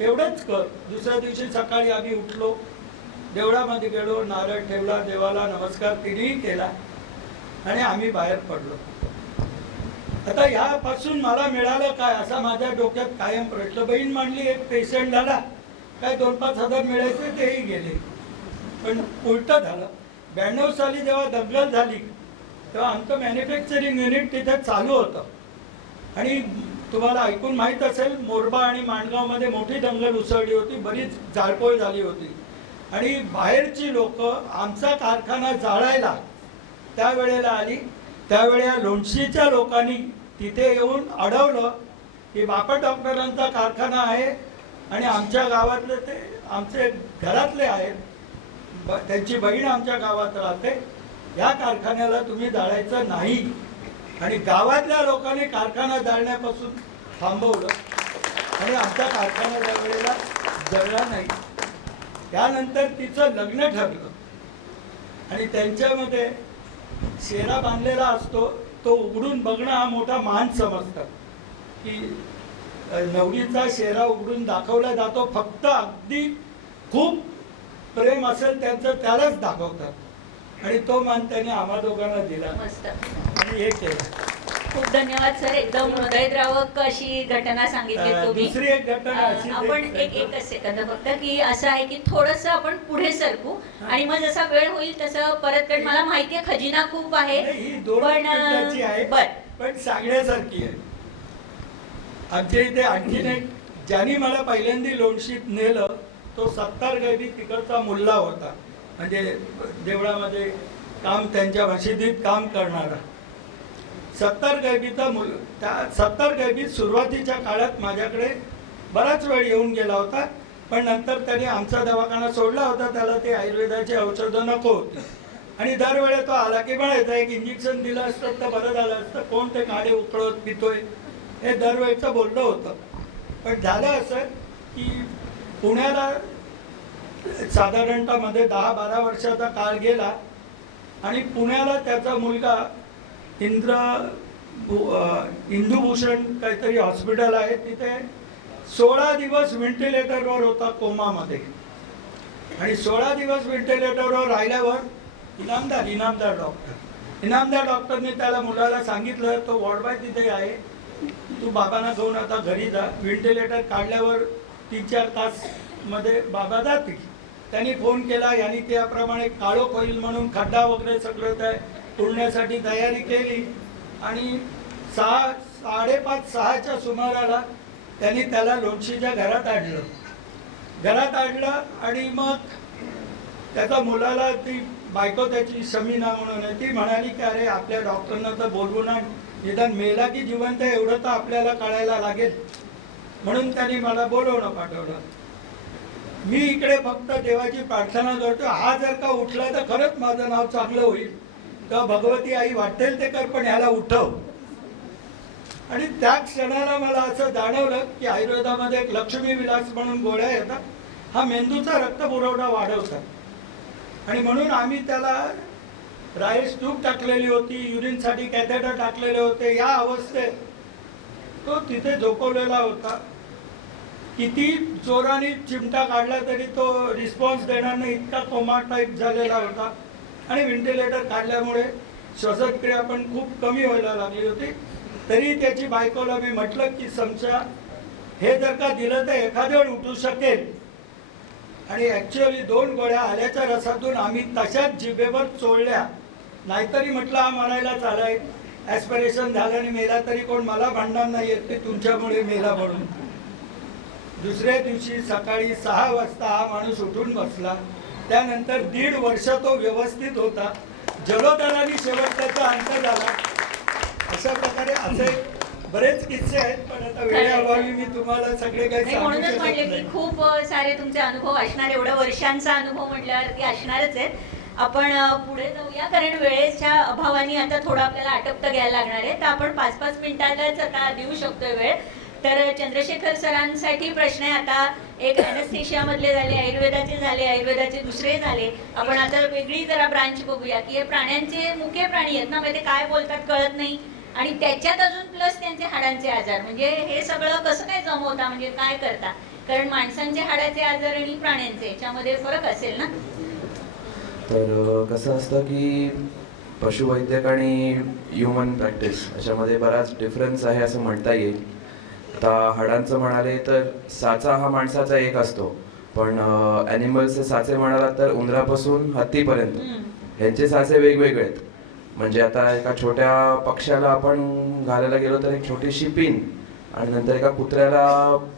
एवढंच कर. दुसऱ्या दिवशी सकाळी आम्ही उठलो, देवळामध्ये गेलो, नारळ ठेवला, देवाला नमस्कार तिनेही केला आणि आम्ही बाहेर पडलो. आता यापासून मला मिळालं काय असा माझ्या डोक्यात कायम प्रश्न. बहीण मांडली, एक पेशंट झाला, काय 2-5 हजार मिळायचे तेही गेले. पण उलटं झालं. 92 साली जेव्हा दंगल झाली तेव्हा आमचं मॅन्युफॅक्चरिंग युनिट तिथे चालू होतं. आणि तुम्हाला ऐकून माहीत असेल, मोरबा आणि माणगावमध्ये मोठी दंगल उसळली होती, बरीच जाळपोळ झाली होती. आणि बाहेरची लोक आमचा कारखाना जाळायला त्यावेळेला आली. त्यावेळी या लोणशीच्या लोकांनी तिथे येऊन अडवलं की बापट डॉक्टरांचा कारखाना आहे आणि आमच्या गावातले ते आमचे घरातले आहेत, त्यांची बहीण आमच्या गावात राहते, या कारखान्याला तुम्ही जाळायचं नाही. आणि गावातल्या लोकांनी कारखाना जाळण्यापासून थांबवलं आणि आमचा कारखाना त्यावेळेला जळला नाही. त्यानंतर तिचं लग्न ठरलं आणि त्यांच्यामध्ये शेरा बांधलेला असतो, तो उघडून बघणं हा मोठा मान समजतात की नवरीचा शेरा उघडून दाखवला जातो. फक्त अगदी खूप प्रेम असेल त्यांचं त्यालाच दाखवतात आणि तो मान त्याने आम्हा दोघांना दिला मस्त. आणि हे केलं. खूप धन्यवाद सर, एकदम हृदयद्रावक अशी घटना सांगितली तुम्ही. दुसरी एक घटना अशी आपण एकच सेकंद फक्त की असं आहे की थोडस आपण पुढे सरकू आणि मग जसा वेळ होईल तसं परत, कारण मला माहिती आहे खजिना खूप आहे, नाही, ही 2 मिनिटाची आहे बर पण सांगण्यासारखी आहे. आमच्या इथे आणखीन एक, ज्यांनी मला पहिल्यांदा लोणशीत नेलं तो 70 गैबी तिकडचा मुल्ला होता, म्हणजे देवळामध्ये काम, त्यांच्या मशिदीत काम करणारा. 70 गैबीचा त्या 70 गैबीत सुरुवातीच्या काळात माझ्याकडे बराच वेळ येऊन गेला होता. पण नंतर त्याने आमचा दवाखाना सोडला होता, त्याला ते आयुर्वेदाची औषधं नको होती. आणि दरवेळेस तो आला की म्हणायचा एक इंजेक्शन दिलं असतं तर बरं झालं असतं, कोण ते काढे उकळत पितोय, हे दरवेळेचं बोलणं होतं. पण झालं असं की पुण्याला साधारणतः मध्ये 10-12 वर्षाचा काळ गेला आणि पुण्याला त्याचा मुलगा इंदुभूषण काहीतरी हॉस्पिटल आहे, तिथे 16 दिवस व्हेंटिलेटरवर होता, कोमामध्ये. आणि 16 दिवस व्हेंटिलेटरवर राहिल्यावर इनामदार डॉक्टरने त्याला मुलाला सांगितलं, तो वॉर्डबाय तिथे आहे, तू बाबांना घेऊन आता घरी जा. व्हेंटिलेटर काढल्यावर 3-4 तास मध्ये बाबा जातील. त्यांनी फोन केला, यांनी त्याप्रमाणे काळोख होईल म्हणून खड्डा वगैरे सगळं त्या तोडण्यासाठी तयारी केली. आणि 5:30-6च्या सुमाराला त्यांनी त्याला लोणशीच्या घरात आणलं आणि मग त्याचा मुलाला ती बायको, त्याची शमीना म्हणून आहे, ती म्हणाली की अरे आपल्या डॉक्टरना तर बोलवून आण, निदान मेला की जिवंत एवढं तर आपल्याला कळायला लागेल. म्हणून त्यांनी मला बोलवणं पाठवलं. मी इकडे फक्त देवाची प्रार्थना करतो, हा जर का उठला तर खरंच माझं नाव चांगलं होईल, तर भगवती आई वाटेल ते कर, पण ह्याला उठव. आणि त्या क्षणाला मला असं जाणवलं की आयुर्वेदामध्ये एक लक्ष्मी विलास म्हणून गोळ्या येतात, हा मेंदूचा रक्तपुरवठा वाढवतात. आणि म्हणून आम्ही त्याला राईस ट्यूब टाकलेली होती, युरिनसाठी कॅथेटर टाकलेले होते. या अवस्थेत तो तिथे झोपवलेला होता. किती जोराने चिमटा काढला तरी तो रिस्पॉन्स देणार नाही, इतका कोमा टाईप झालेला होता. आणि व्हेंटिलेटर काढल्यामुळे श्वसनक्रिया पण खूप कमी व्हायला लागली होती. तरी त्याची बायकोला मी म्हटलं की समजा हे जर का दिलं तर एखाद्या उठू शकेल. आणि ॲक्च्युअली 2 गोळ्या आल्याच्या रसातून आम्ही तशाच जिभेवर चोळल्या. नाहीतरी म्हटलं हा मरायला चालाय, ॲस्पिरेशन झाल्याने मेला तरी कोण मला भांडणार नाही येत ते तुमच्यामुळे मेला म्हणून. दुसऱ्या दिवशी सकाळी 6 वाजता हा माणूस उठून बसला. त्यानंतर 1.5 वर्ष तो व्यवस्थित होता. जलोदराने शेवट त्याचा अंत झाला. अशा प्रकारे असे बरेच किस्से आहेत, पण आता वेळेअभावी मी तुम्हाला सगळे काही म्हणूनच म्हणले की खूप सारे तुमचे अनुभव असणार, एवढ्या वर्षांचा अनुभव म्हटल्यावरती असणारच आहेत. आपण पुढे जाऊया, कारण वेळेच्या अभावाने आता थोडं आपल्याला आटपतं घ्यायला लागणार आहे, तर आपण 5-5 मिनिटालाच आता देऊ शकतोय वेळ. तर चंद्रशेखर सरांसाठी प्रश्न आहे. आता एक ॲनेस्थेशिया मधले झाले, आयुर्वेदाचे झाले, आयुर्वेदाचे दुसरे झाले. आपण आता वेगळी जरा ब्रांच बघूया की हे प्राण्यांचे मुख्य प्राणी आहेत ना, म्हणजे काय बोलतात कळत नाही, आणि त्याच्यात अजून प्लस त्यांचे हाडांचे आजार, म्हणजे हे सगळं कसं काय जमवता, म्हणजे काय करता? कारण माणसांचे हाडाचे आजार आणि प्राण्यांचे याच्यामध्ये फरक असेल ना. तर कसं असतं की पशुवैद्यक आणि ह्युमन प्रॅक्टिस याच्यामध्ये बराच डिफरन्स आहे असं म्हणता येईल. आता हाडांचं म्हणाले तर साचा हा माणसाचा एक असतो, पण ॲनिमल्सचे साचे म्हणाला तर उंदरापासून हत्तीपर्यंत ह्यांचे साचे वेगवेगळे आहेत. म्हणजे आता एका छोट्या पक्ष्याला आपण घालायला गेलो तर एक छोटीशी पिन, आणि नंतर एका कुत्र्याला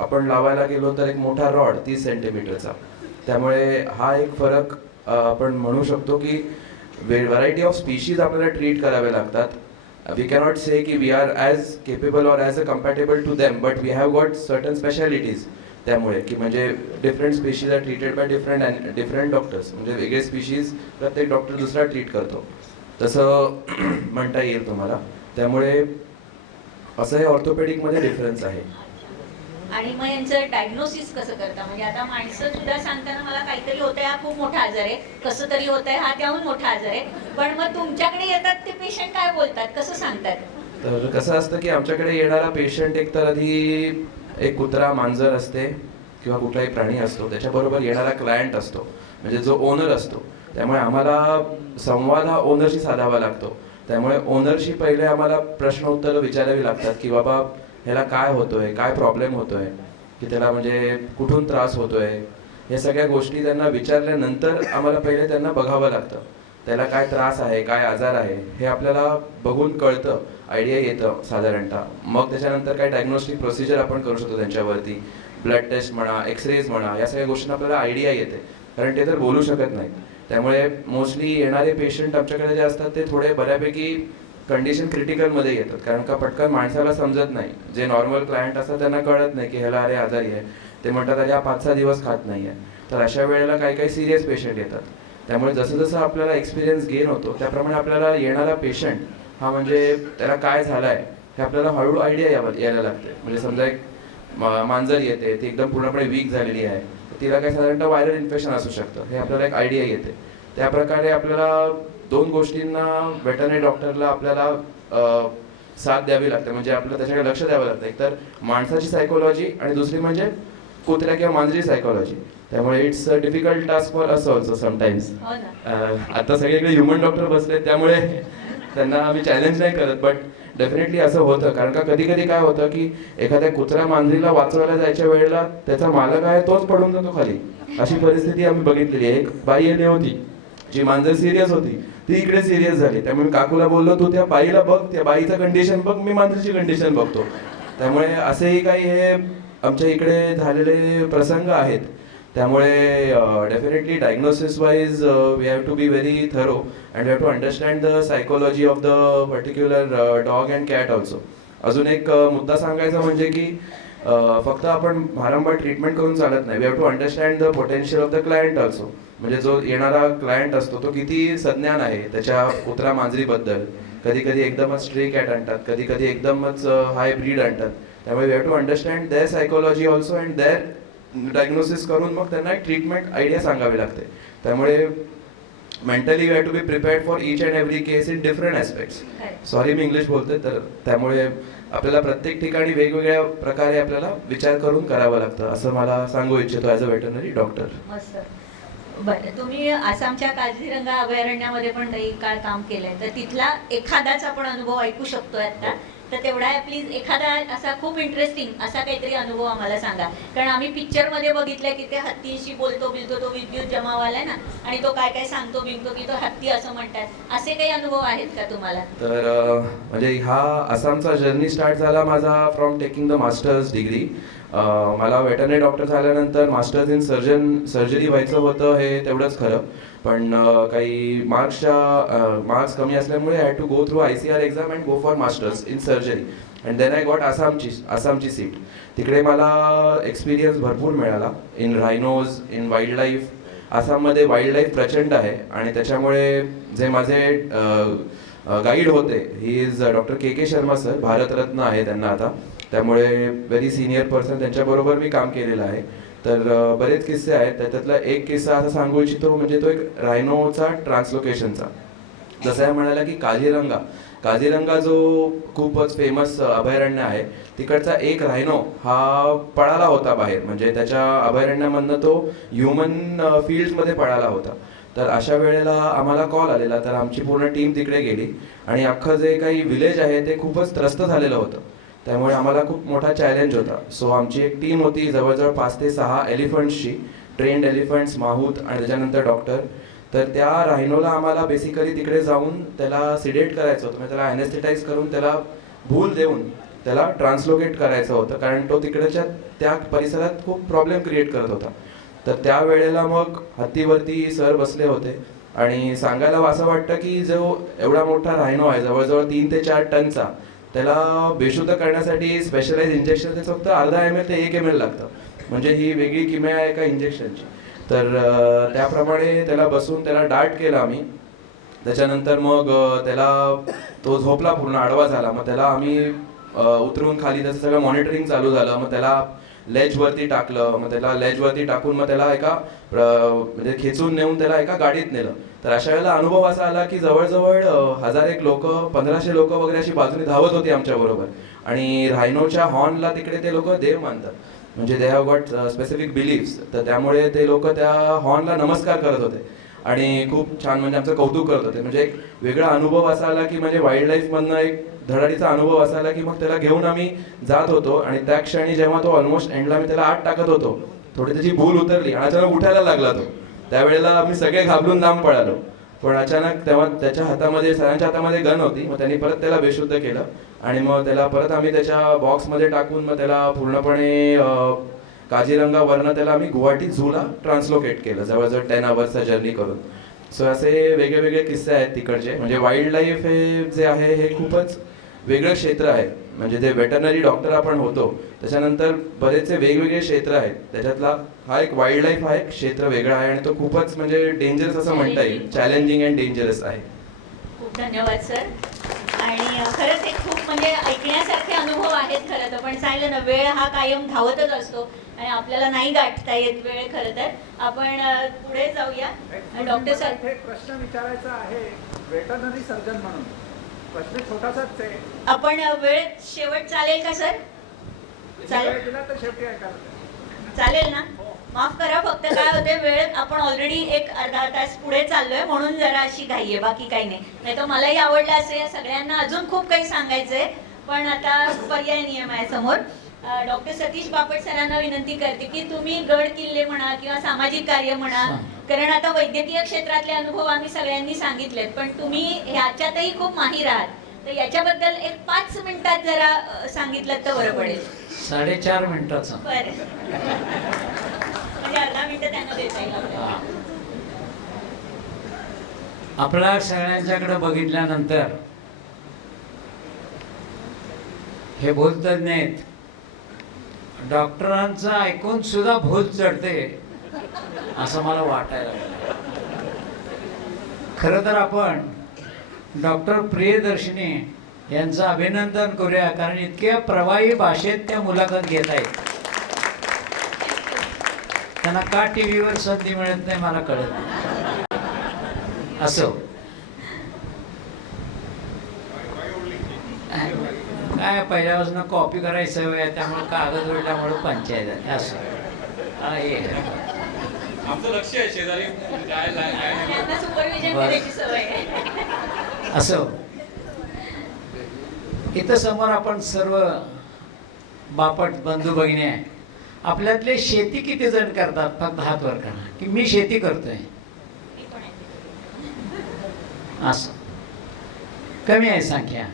आपण लावायला गेलो तर एक मोठा रॉड 30 सेंटीमीटरचा. त्यामुळे हा एक फरक आपण म्हणू शकतो की व्हरायटी ऑफ स्पीशीज आपल्याला ट्रीट करावे लागतात. वी कॅनॉट से की we are as capable or as a compatible to them, but we have got certain specialities. त्यामुळे की म्हणजे different species are treated by different doctors. म्हणजे वेगळे स्पीशीज प्रत्येक डॉक्टर दुसरा ट्रीट करतो तसं म्हणता येईल तुम्हाला. त्यामुळे असं हे ऑर्थोपेडिकमध्ये डिफरन्स आहे. आणि मग यांचं डायग्नोसिस कसं करता? म्हणजे आता माणसं सुद्धा सांगताना मला काहीतरी होतंय, हा खूप मोठा आजार आहे, कसं तरी होतंय, हा त्याहून मोठा आजार आहे, पण मग तुमच्याकडे येतात ते पेशंट काय बोलतात, कसं सांगतात? तर कसं असतं की आमच्याकडे येणारा पेशंट एक तर आधी एक कुत्रा मांजर असते किंवा कुठलाही प्राणी असतो, त्याच्याबरोबर येणारा क्लायंट असतो, म्हणजे जो ओनर असतो. त्यामुळे आम्हाला संवाद हा ओनरशी साधावा लागतो. त्यामुळे ओनरशी पहिले आम्हाला प्रश्न उत्तरं विचारावी लागतात की बाबा ह्याला काय होतोय, काय प्रॉब्लेम होतोय, की त्याला म्हणजे कुठून त्रास होतोय, हे सगळ्या गोष्टी त्यांना विचारल्यानंतर आम्हाला पहिले त्यांना बघावं लागतं. त्याला काय त्रास आहे, काय आजार आहे हे आपल्याला बघून कळतं, आयडिया येतं साधारणतः. मग त्याच्यानंतर काय डायग्नोस्टिक प्रोसिजर आपण करू शकतो त्यांच्यावरती. ब्लड टेस्ट म्हणा, एक्सरेज म्हणा, या सगळ्या गोष्टींना आपल्याला आयडिया येते, कारण ते तर बोलू शकत नाही. त्यामुळे मोस्टली येणारे पेशंट आमच्याकडे जे असतात ते थोडे बऱ्यापैकी कंडिशन क्रिटिकलमध्ये येतात, कारण का पटकन माणसाला समजत नाही. जे नॉर्मल क्लायंट असतात त्यांना कळत नाही की ह्याला अरे आजारी आहे, ते म्हणतात अरे हा 5-6 दिवस खात नाही आहे. तर अशा वेळेला काही काही सिरियस पेशंट येतात. त्यामुळे जसं जसं आपल्याला एक्सपिरियन्स गेन होतो त्याप्रमाणे आपल्याला येणारा पेशंट हा म्हणजे त्याला काय झालं आहे हे आपल्याला हळूहळू आयडिया यायला लागते. म्हणजे समजा एक मांजर येते, ती एकदम पूर्णपणे वीक झालेली आहे, तर तिला काय साधारणतः व्हायरल इन्फेक्शन असू शकतं, हे आपल्याला एक आयडिया येते. त्याप्रकारे आपल्याला 2 गोष्टींना वेटरनरी डॉक्टरला आपल्याला साथ द्यावी लागते, म्हणजे आपल्याला त्याच्याकडे लक्ष द्यावं लागतं. एक तर माणसाची सायकोलॉजी आणि दुसरी म्हणजे कुत्र्या किंवा मांजरी सायकोलॉजी. त्यामुळे it's a difficult task for us also sometimes. आता सगळीकडे ह्युमन डॉक्टर बसले त्यामुळे त्यांना आम्ही चॅलेंज नाही करत, बट डेफिनेटली असं होतं. कारण का कधी कधी काय होतं की एखाद्या कुत्र्या मांजरीला वाचवायला जायच्या वेळेला त्याचा मालक आहे तोच पडून जातो खाली. अशी परिस्थिती आम्ही बघितलेली आहे. एक बाई आली होती, जी मांजर सिरियस होती, ती इकडे सिरियस झाली. त्यामुळे काकूला बोललो तू त्या बाईला बघ, त्या बाईचं कंडिशन बघ, मी मांजरीची कंडिशन बघतो. त्यामुळे असेही काही हे आमच्या इकडे झालेले प्रसंग आहेत. त्यामुळे definitely diagnosis wise we have to be very thorough and we have to understand the psychology of the particular dog and cat also. अजून एक मुद्दा सांगायचा म्हणजे की फक्त आपण वारंवार ट्रीटमेंट करून चालत नाही. We have to understand the potential of the client also. म्हणजे जो येणारा क्लायंट असतो तो किती सज्ञान आहे त्याच्या कुत्रा मांजरीबद्दल. कधी कधी एकदमच स्ट्रे कॅट आणतात, कधी कधी एकदमच हाय ब्रीड आणतात. त्यामुळे we have to understand their psychology also and their diagnosis करून मग त्यांना एक ट्रीटमेंट आयडिया सांगावी लागते. त्यामुळे mentally we have to be prepared for each and every case in different aspects. Sorry मी इंग्लिश बोलतोय. तर त्यामुळे आपल्याला प्रत्येक ठिकाणी वेगवेगळ्या प्रकारे आपल्याला विचार करून करावं लागतं, असं मला सांगू इच्छितो ॲज अ वेटरनरी डॉक्टर. मस्त. बरं, तुम्ही आसामच्या काझीरंगा अभयारण्यामध्ये पण काही काळ काम केलंय, तर तिथला एखादाच आपण अनुभव ऐकू शकतोय आता. तर तेवढा प्लीज एखादा असा खूप इंटरेस्टिंग असा काहीतरी अनुभव आम्हाला सांगा. कारण आम्ही पिक्चरमध्ये बघितलंय की ते हत्तीशी बोलतो तो विद्युत जमावाला आहे ना, आणि तो काय काय सांगतो बिंगतो की तो हत्ती असं म्हणतात. असे काही अनुभव आहेत का तुम्हाला? तर म्हणजे हा आसामचा जर्नी स्टार्ट झाला माझा from taking the masters degree. मला वेटरनरी डॉक्टर झाल्यानंतर मास्टर्स इन सर्जरी व्हायचं होतं, हे तेवढंच खरं. पण काही मार्क्स कमी असल्यामुळे I had to go through ICR exam and go for masters in surgery. And then I got आसामची सीट. तिकडे मला एक्सपिरियन्स भरपूर मिळाला in rhinos, in wild life. आसाममध्ये वाईल्ड लाईफ प्रचंड आहे आणि त्याच्यामुळे जे माझे गाईड होते, he is doctor KK Sharma sir, Bharat Ratna आहे त्यांना आता. त्यामुळे व्हेरी सिनियर पर्सन, त्यांच्याबरोबर मी काम केलेलं आहे. तर बरेच किस्से आहेत. त्याच्यातला एक किस्सा असा सांगू इच्छितो, म्हणजे तो एक रायनोचा ट्रान्सलोकेशनचा. जसं आहे म्हणाला की काझीरंगा जो खूपच फेमस अभयारण्य आहे, तिकडचा एक रायनो हा पळाला होता बाहेर. म्हणजे त्याच्या अभयारण्यामधनं तो ह्युमन फील्ड्समध्ये पळाला होता. तर अशा वेळेला आम्हाला कॉल आलेला, तर आमची पूर्ण टीम तिकडे गेली आणि अख्खं जे काही विलेज आहे ते खूपच त्रस्त झालेलं होतं. त्यामुळे आम्हाला खूप मोठा चॅलेंज होता. सो आमची एक टीम होती जवळजवळ 5 ते 6 एलिफंट्सची, ट्रेंड एलिफंट्स, माहूत आणि त्याच्यानंतर डॉक्टर. तर त्या राहिनोला आम्हाला बेसिकली तिकडे जाऊन त्याला सिडेट करायचं होतं, म्हणजे त्याला ॲनेस्थेटाईज करून त्याला भूल देऊन त्याला ट्रान्सलोकेट करायचं होतं, कारण तो तिकडच्या त्या परिसरात खूप प्रॉब्लेम क्रिएट करत होता. तर त्यावेळेला मग हत्तीवरती सर बसले होते आणि सांगायला असं वाटतं की जो एवढा मोठा राहिनो आहे जवळजवळ 3 ते 4 टनचा, त्याला बेशुद्ध करण्यासाठी स्पेशलाइज इंजेक्शन ते फक्त अर्धा ml ते 1 ml लागतं, म्हणजे ही वेगळी किमया आहे एका इंजेक्शनची. तर त्याप्रमाणे त्याला बसून त्याला डार्ट केला आम्ही. त्याच्यानंतर मग त्याला तो झोपला, पूर्ण आडवा झाला. मग त्याला आम्ही उतरून खाली त्याचं सगळं मॉनिटरिंग चालू झालं. मग त्याला लेजवरती टाकलं, मग त्याला लेजवरती टाकून मग त्याला एका म्हणजे खेचून नेऊन त्याला एका गाडीत नेलं. तर अशा वेळेला अनुभव असा आला की जवळजवळ 1001 लोक, 1500 लोक वगैरे अशी बाजूने धावत होती आमच्याबरोबर. आणि रायनोच्या हॉर्नला तिकडे ते लोक देव मानतात, म्हणजे they have got specific beliefs. तर त्यामुळे ते लोक त्या हॉर्नला नमस्कार करत होते आणि खूप छान म्हणजे आमचं कौतुक करत होते. म्हणजे एक वेगळा अनुभव असा आला की म्हणजे वाईल्ड लाईफमधनं एक धडाडीचा अनुभव असा आला की मग त्याला घेऊन आम्ही जात होतो. आणि त्या क्षणी जेव्हा तो ऑलमोस्ट एंडला मी त्याला आत टाकत होतो, थोडी त्याची भूल उतरली आणि अचानक उठायला लागला तो. त्यावेळेला आम्ही सगळे घाबरून लांब पळालो. पण अचानक तेव्हा त्याच्या हातामध्ये, सरांच्या हातामध्ये गन होती. मग त्यांनी परत त्याला बेशुद्ध केलं आणि मग त्याला परत आम्ही त्याच्या बॉक्समध्ये टाकून मग त्याला पूर्णपणे काझीरंगावरनं त्याला आम्ही गुवाहाटी झूला ट्रान्सलोकेट केलं, जवळजवळ 10 hours जर्नी करून. सो असे वेगळे वेगळे किस्से आहेत तिकडचे. म्हणजे वाईल्ड लाईफ हे जे आहे हे खूपच वेगळं क्षेत्र आहे. म्हणजे जे वेटरनरी डॉक्टर आपण होतो त्याच्यानंतर बरेचसे वेगवेगळे क्षेत्र आहेत, त्याच्यातला हा एक वाईल्ड लाईफ हा एक क्षेत्र वेगळा आहे आणि तो खूपच म्हणजे डेंजरस असं म्हणता येईल, चॅलेंजिंग अँड डेंजरस आहे. खूप धन्यवाद सर. आणि खरंच हे खूप म्हणजे ऐकण्यासारखे अनुभव आहेत खरं तर. पण सांगितलं ना, वेळ हा कायम धावतच असतो आणि आपल्याला नाही गाठता येत वेळ. खरं तर आपण पुढे जाऊया. डॉक्टर सर, एक प्रश्न विचारायचा आहे वेटरनरी सर्जन म्हणून. प्रश्न छोटासाच आहे. आपण वेळ शेवट चालेल का सर? चालेल, वेळ दिला तर शेवटी ऐकायला चालेल ना? माफ करा, फक्त काय होते, वेळ आपण ऑलरेडी एक अर्धा तास पुढे चाललोय म्हणून जरा अशी घाई आहे, बाकी काही नाही. नाही तर मलाही आवडलं असेल, सगळ्यांना अजून खूप काही सांगायचंय, पण आता पर्याय नियम आहे समोर. डॉक्टर सतीश बापट सरांना विनंती करते की तुम्ही गड किल्ले म्हणा किंवा सामाजिक कार्य म्हणा, कारण आता वैद्यकीय क्षेत्रातले अनुभव आम्ही सगळ्यांनी सांगितलेत, पण तुम्ही ह्याच्यातही खूप माहीर आहात, तर याच्याबद्दल एक 5 मिनिटात जरा सांगितलं तर बरं पडेल. 4.5 मिनिटाचं. बरं, म्हणजे अर्धा मिनिटं त्यांना देता येईल आपल्याला. आपल्या सगळ्यांच्याकडे बघितल्यानंतर हे भूलतज्ञ आहेत, डॉक्टरांचं ऐकून सुद्धा भूल चढते असं मला वाटायला लागलं. खरं तर आपण डॉक्टर प्रियदर्शनी यांचं अभिनंदन करूया, कारण इतक्या प्रवाही भाषेत त्या मुलाखत घेत आहेत. त्यांना का टीव्हीवर संधी मिळत नाही मला कळत नाही. असो, काय पहिल्यापासून कॉपी करायची सवय आहे, त्यामुळे कागद उडल्यामुळे पंचायत आहे. असं आहे. आमचं लक्ष आहे शेजारी काय त्यांना सुपरविजन करायची सवय आहे. असो, इथं समोर आपण सर्व बापट बंधू भगिनी आहे. आपल्यातले शेती किती जण करतात? फक्त हात वर करा की मी शेती करतोय. असं कमी आहे संख्या.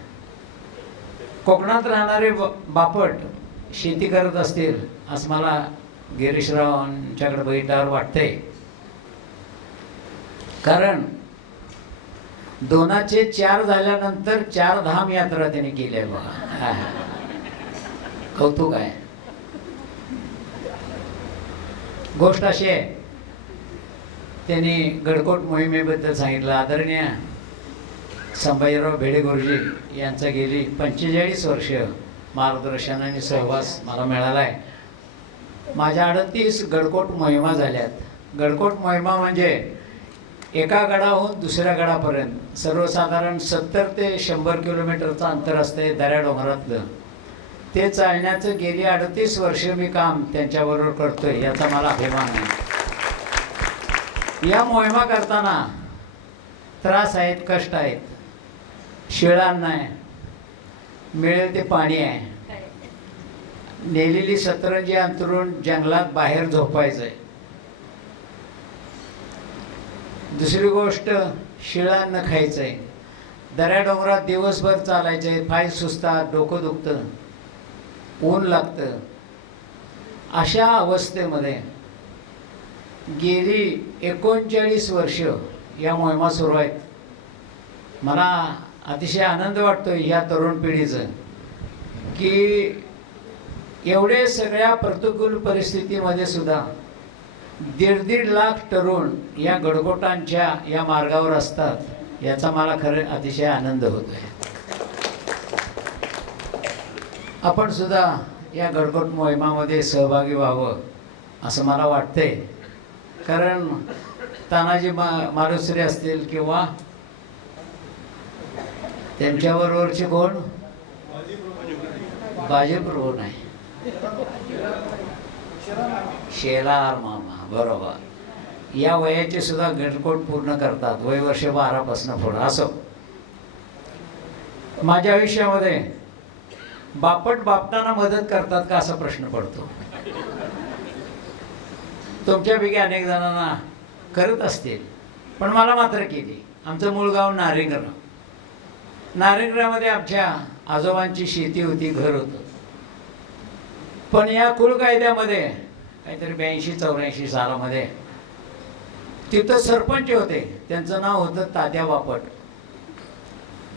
कोकणात राहणारे बापट शेती करत असतील असं मला गिरीशरावांच्याकडे बघितल्यावर वाटतंय, कारण 2चे 4 झाल्यानंतर 4 धाम यात्रा त्यांनी केली आहे बघा. कौतुक आहे. गोष्ट अशी आहे, त्यांनी गडकोट मोहिमेबद्दल सांगितलं. आदरणीय संभाजीराव भिडे गुरुजी यांचा गेली 45 वर्ष मार्गदर्शन आणि सहवास मला मिळाला आहे. माझ्या 38 गडकोट मोहिमा झाल्यात. गडकोट मोहिमा म्हणजे एका गडाहून दुसऱ्या गडापर्यंत सर्वसाधारण 70 ते 100 किलोमीटरचं अंतर असते दऱ्या डोंगरातलं. ते चालण्याचं गेली 38 वर्ष मी काम त्यांच्याबरोबर करतोय, याचा मला अभिमान आहे. या मोहिमा करताना त्रास आहेत, कष्ट आहेत. शिळान नाही, मिळेल ते पाणी आहे. नेलेली सतरंजी अंतरून जंगलात बाहेर झोपायचं आहे. दुसरी गोष्ट शिळान्न खायचं आहे. दऱ्या डोंगरात दिवसभर चालायचं आहे. पाय सुजतात, डोकं दुखतं, ऊन लागतं. अशा अवस्थेमध्ये गेली 39 वर्ष या मोहिमा सुरू आहेत. मला अतिशय आनंद वाटतो या तरुण पिढीचं की एवढे सगळ्या प्रतिकूल परिस्थितीमध्ये सुद्धा 1.5 लाख तरुण या गडकोटांच्या या मार्गावर असतात. याचा मला खरं अतिशय आनंद होतो आहे. आपण सुद्धा या गडकोट मोहिमामध्ये सहभागी व्हावं असं मला वाटतंय. कारण तानाजी मालुसरे असतील किंवा त्यांच्याबरोबरचे कोण, बाजीप्रभू नाही, शेलार मामा, बरोबर, या वयाचे सुद्धा गडकोट पूर्ण करतात. वय वर्ष 12 पासून पुढं. असो, माझ्या आयुष्यामध्ये बापट बापटांना मदत करतात का असा प्रश्न पडतो. तुमच्यापैकी अनेक जणांना करत असतील, पण मला मात्र केली. आमचं मूळ गाव नारिंगर. नारिंगरामध्ये आमच्या आजोबांची शेती होती, घर होतं. पण या कुळ कायद्यामध्ये काहीतरी 82-84 सालामध्ये तिथं सरपंच होते. त्यांचं नाव होतं तात्या बापट.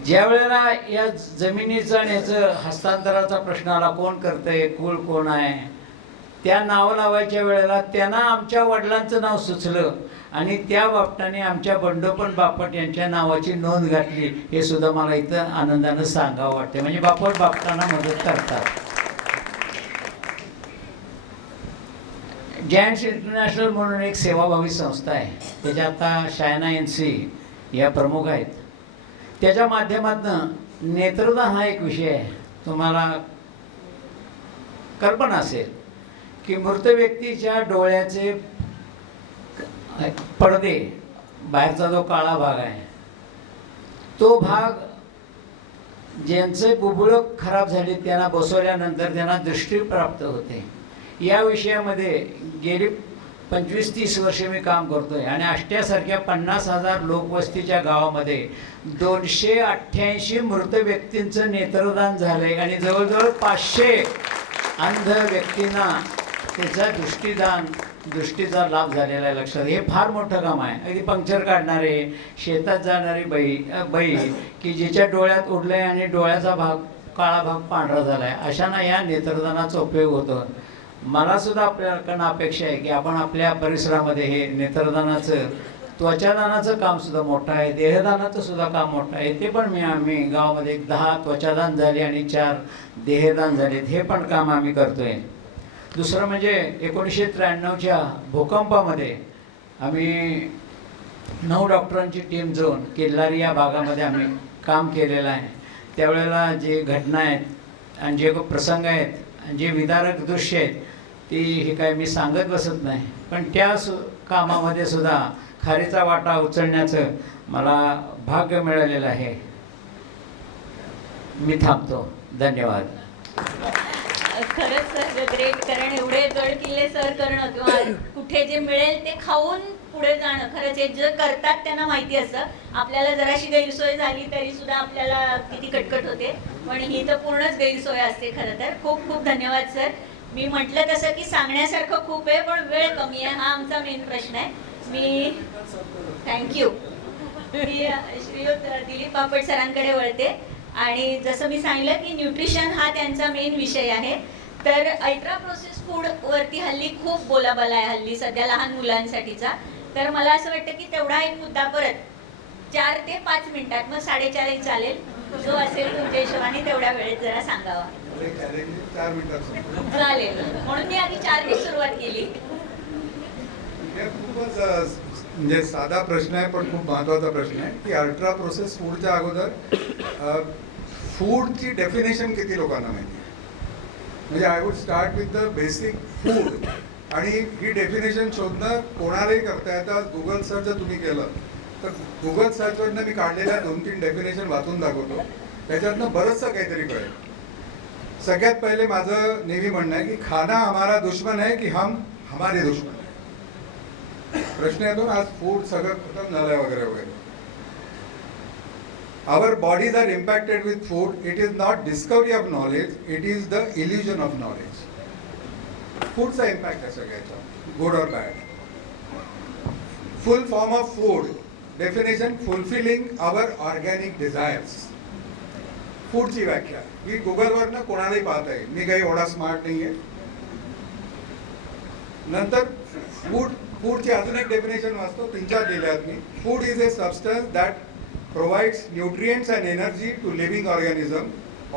ज्या वेळेला या जमिनीचा आणि याचं हस्तांतराचा प्रश्न आला, कोण करतंय, कुळ कोण आहे, त्या नाव लावायच्या वेळेला त्यांना आमच्या वडिलांचं नाव सुचलं आणि त्या बापटाने आमच्या बंडोपण बापट यांच्या नावाची नोंद घातली. हे सुद्धा मला इथं आनंदानं सांगावं वाटते. म्हणजे बापट बापटांना मदत करतात. जॅन्ट्स इंटरनॅशनल म्हणून एक सेवाभावी संस्था आहे. त्याच्या आता शायना NC या प्रमुख आहेत. त्याच्या माध्यमातून नेत्रदान हा एक विषय आहे. तुम्हाला कल्पना असेल की मृत व्यक्तीच्या डोळ्याचे पडदे, बाहेरचा जो काळा भाग आहे, तो भाग ज्यांचे बुबुळं खराब झाले त्यांना बसवल्यानंतर त्यांना दृष्टी प्राप्त होते. या विषयामध्ये गेली 25-30 वर्षे मी काम करतोय आणि आष्ट्यासारख्या 50,000 लोकवस्तीच्या गावामध्ये 288 मृत व्यक्तींचं नेत्रदान झालंय आणि जवळजवळ 500 अंध व्यक्तींना त्याचा दृष्टीचा लाभ झालेला आहे. लक्षात, हे फार मोठं काम आहे. अगदी पंक्चर काढणारे, शेतात जाणारी बाई की जिच्या डोळ्यात उडलंय आणि डोळ्याचा भाग, काळा भाग पांढरा झालाय, अशांना या नेत्रदानाचा उपयोग होतो. मला सुद्धा आपल्याकडनं अपेक्षा आहे की आपण आपल्या परिसरामध्ये हे नेत्रदानाचं, त्वचादानाचं काम सुद्धा मोठं आहे, देहदानाचं सुद्धा काम मोठं आहे. ते पण आम्ही गावामध्ये 10 त्वचादान झाले आणि 4 देहदान झालेत. हे पण काम आम्ही करतोय. दुसरं म्हणजे 1993च्या भूकंपामध्ये आम्ही 9 डॉक्टरांची टीम जाऊन किल्लारी या भागामध्ये आम्ही काम केलेलं आहे. त्यावेळेला जे घटना आहेत आणि जे प्रसंग आहेत आणि जे विदारक दृश्य आहेत ती हे काय मी सांगत बसत नाही, पण त्या कामामध्ये सुद्धा खारीचा वाटा उचलण्याचं मला भाग्य मिळालेलं आहे. मी थांबतो. धन्यवाद. खरंच सर ग्रेट. कारण एवढे गड किल्ले सर करणं किंवा कुठे जे मिळेल ते खाऊन पुढे जाणं, खरंच हे जे करतात त्यांना माहिती असतं. आपल्याला जराशी गैरसोय झाली तरी सुद्धा आपल्याला किती कटकट होते, पण ही तर पूर्णच गैरसोय असते. खरं तर खूप खूप धन्यवाद सर. मी म्हटलं तसं की सांगण्यासारखं खूप आहे पण वेळ कमी आहे, हा आमचा मेन प्रश्न आहे. मी थँक्यू. मी श्रीयुत दिलीप बापट सरांकडे वळते. आणि जसं मी सांगितलं की न्यूट्रिशन हा त्यांचा मेन विषय आहे. तर अल्ट्रा प्रोसेस फूड वरती हल्ली खूप बोलाबाला आहे हल्ली सध्या लहान मुलांसाठीचा. तर मला असं वाटतं की तेवढा एक मुद्दा परत 4 ते 5 मिनिटात, मग 4:30 चालेल, जो असेल तुमच्या हिशोबाने तेवढ्या वेळेत जरा सांगावा. 4 मिनिटात चालेल, म्हणून मी आधी 4 सुरुवात केली. खूपच म्हणजे साधा प्रश्न आहे पण खूप महत्त्वाचा प्रश्न आहे की अल्ट्रा प्रोसेस फूडच्या अगोदर फूडची डेफिनेशन किती लोकांना माहिती आहे. म्हणजे I would start with the basic food. आणि ही डेफिनेशन शोधणं कोणालाही करता येतं. आज गुगल सर्च जर तुम्ही केलं तर गुगल सर्चवरनं मी काढलेल्या 2-3 डेफिनेशन वाचून दाखवतो. त्याच्यातनं बरंचसं काहीतरी कळेल. सगळ्यात पहिले माझं नेहमी म्हणणं आहे की खाना हमारा दुश्मन है की हम हमारे दुश्मन है. प्रश्न येतो ना, आज फूड सगळं खतम झालंय वगैरे वगैरे. Our bodies are impacted with food. It is not discovery of knowledge, it is the illusion of knowledge. फूडचा इम्पॅक्ट आहे सगळ्याचा, गुड और bad. Full form of food definition fulfilling our organic desires. फूडची व्याख्या ही गुगलवरनं कोणालाही पाहता येईल. मी काही एवढा स्मार्ट नाही आहे. नंतर फूडची अजून एक डेफिनेशन वाचतो, 3-4 दिल्यात मी. Food is a substance that provides nutrients and energy to living organism,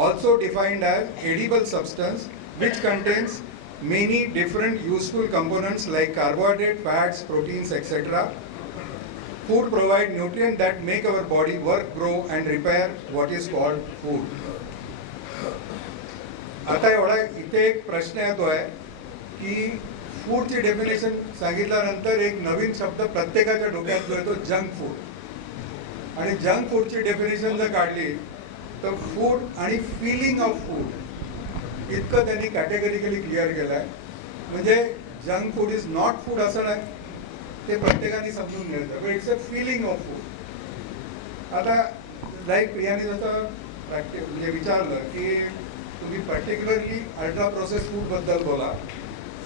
also defined as edible substance which contains many different useful components like carbohydrate, fats, proteins, etc. Food provide nutrients that make our body work, grow and repair what is called food. आता एवढा इथे एक प्रश्न येतोय की फूडची definition सांगितल्यानंतर एक नवीन शब्द प्रत्येकाच्या डोक्यात जो येतो, जंक फूड. आणि जंक फूडची डेफिनेशन जर काढली तर फूड आणि फिलिंग ऑफ फूड इतकं त्यांनी कॅटेगरिकली क्लिअर केलं आहे. म्हणजे junk food is not food असं नाही, ते प्रत्येकाने समजून घ्यायचं, but it's a filling of food. आता लाईक प्रियाने जसं म्हणजे विचारलं की तुम्ही पर्टिक्युलरली अल्ट्रा प्रोसेस फूडबद्दल बोला,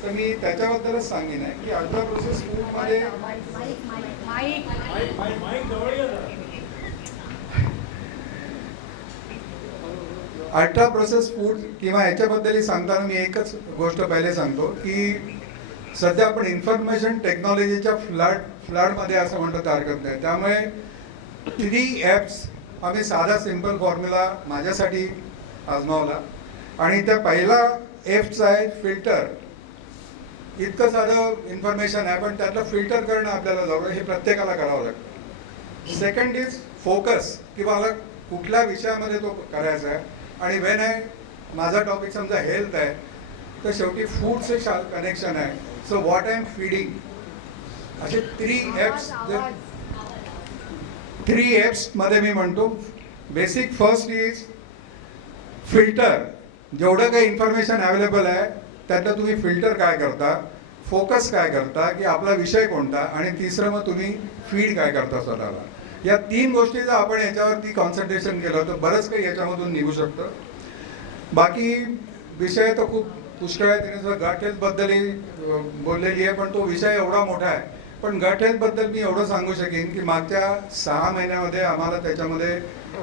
तर मी त्याच्याबद्दलच सांगेन आहे की अल्ट्रा प्रोसेस फूडमध्ये अल्ट्रा प्रोसेस फूड किंवा ह्याच्याबद्दलही सांगताना मी एकच गोष्ट पहिले सांगतो की सध्या आपण इन्फॉर्मेशन टेक्नॉलॉजीच्या फ्लडमध्ये असं म्हणतो तर हरकत नाही. त्यामुळे 3 ॲप्स आम्ही साधा सिम्पल फॉर्म्युला माझ्यासाठी आजमावला आणि त्या पहिला एफचा आहे फिल्टर. इतकं साधं इन्फॉर्मेशन आहे पण त्यातलं फिल्टर करणं आपल्याला जवळ हे प्रत्येकाला करावं लागतं. सेकंड इज फोकस, की मला कुठल्या विषयामध्ये तो करायचा आहे. आणि वेन आहे माझा टॉपिक समजा हेल्थ आहे तर शेवटी फूडचे कनेक्शन आहे. So what I am feeding, असे 3 ॲप्स मध्ये मी म्हणतो. Basic first is filter. जेवढं काही इन्फॉर्मेशन अवेलेबल आहे त्यातलं तुम्ही फिल्टर काय करता, फोकस काय करता, की आपला विषय कोणता, आणि तिसरं मग तुम्ही फीड काय करता स्वतःला. या 3 गोष्टी जर आपण याच्यावरती कॉन्सन्ट्रेशन केलं तर बरंच काही याच्यामधून निघू शकतं. बाकी विषय तर खूप पुष्कळ आहे. तिने गट हेल्थबद्दलही बोललेली आहे पण तो विषय एवढा मोठा आहे. पण गट हेल्थबद्दल मी एवढं सांगू शकेन की मागच्या 6 महिन्यामध्ये आम्हाला त्याच्यामध्ये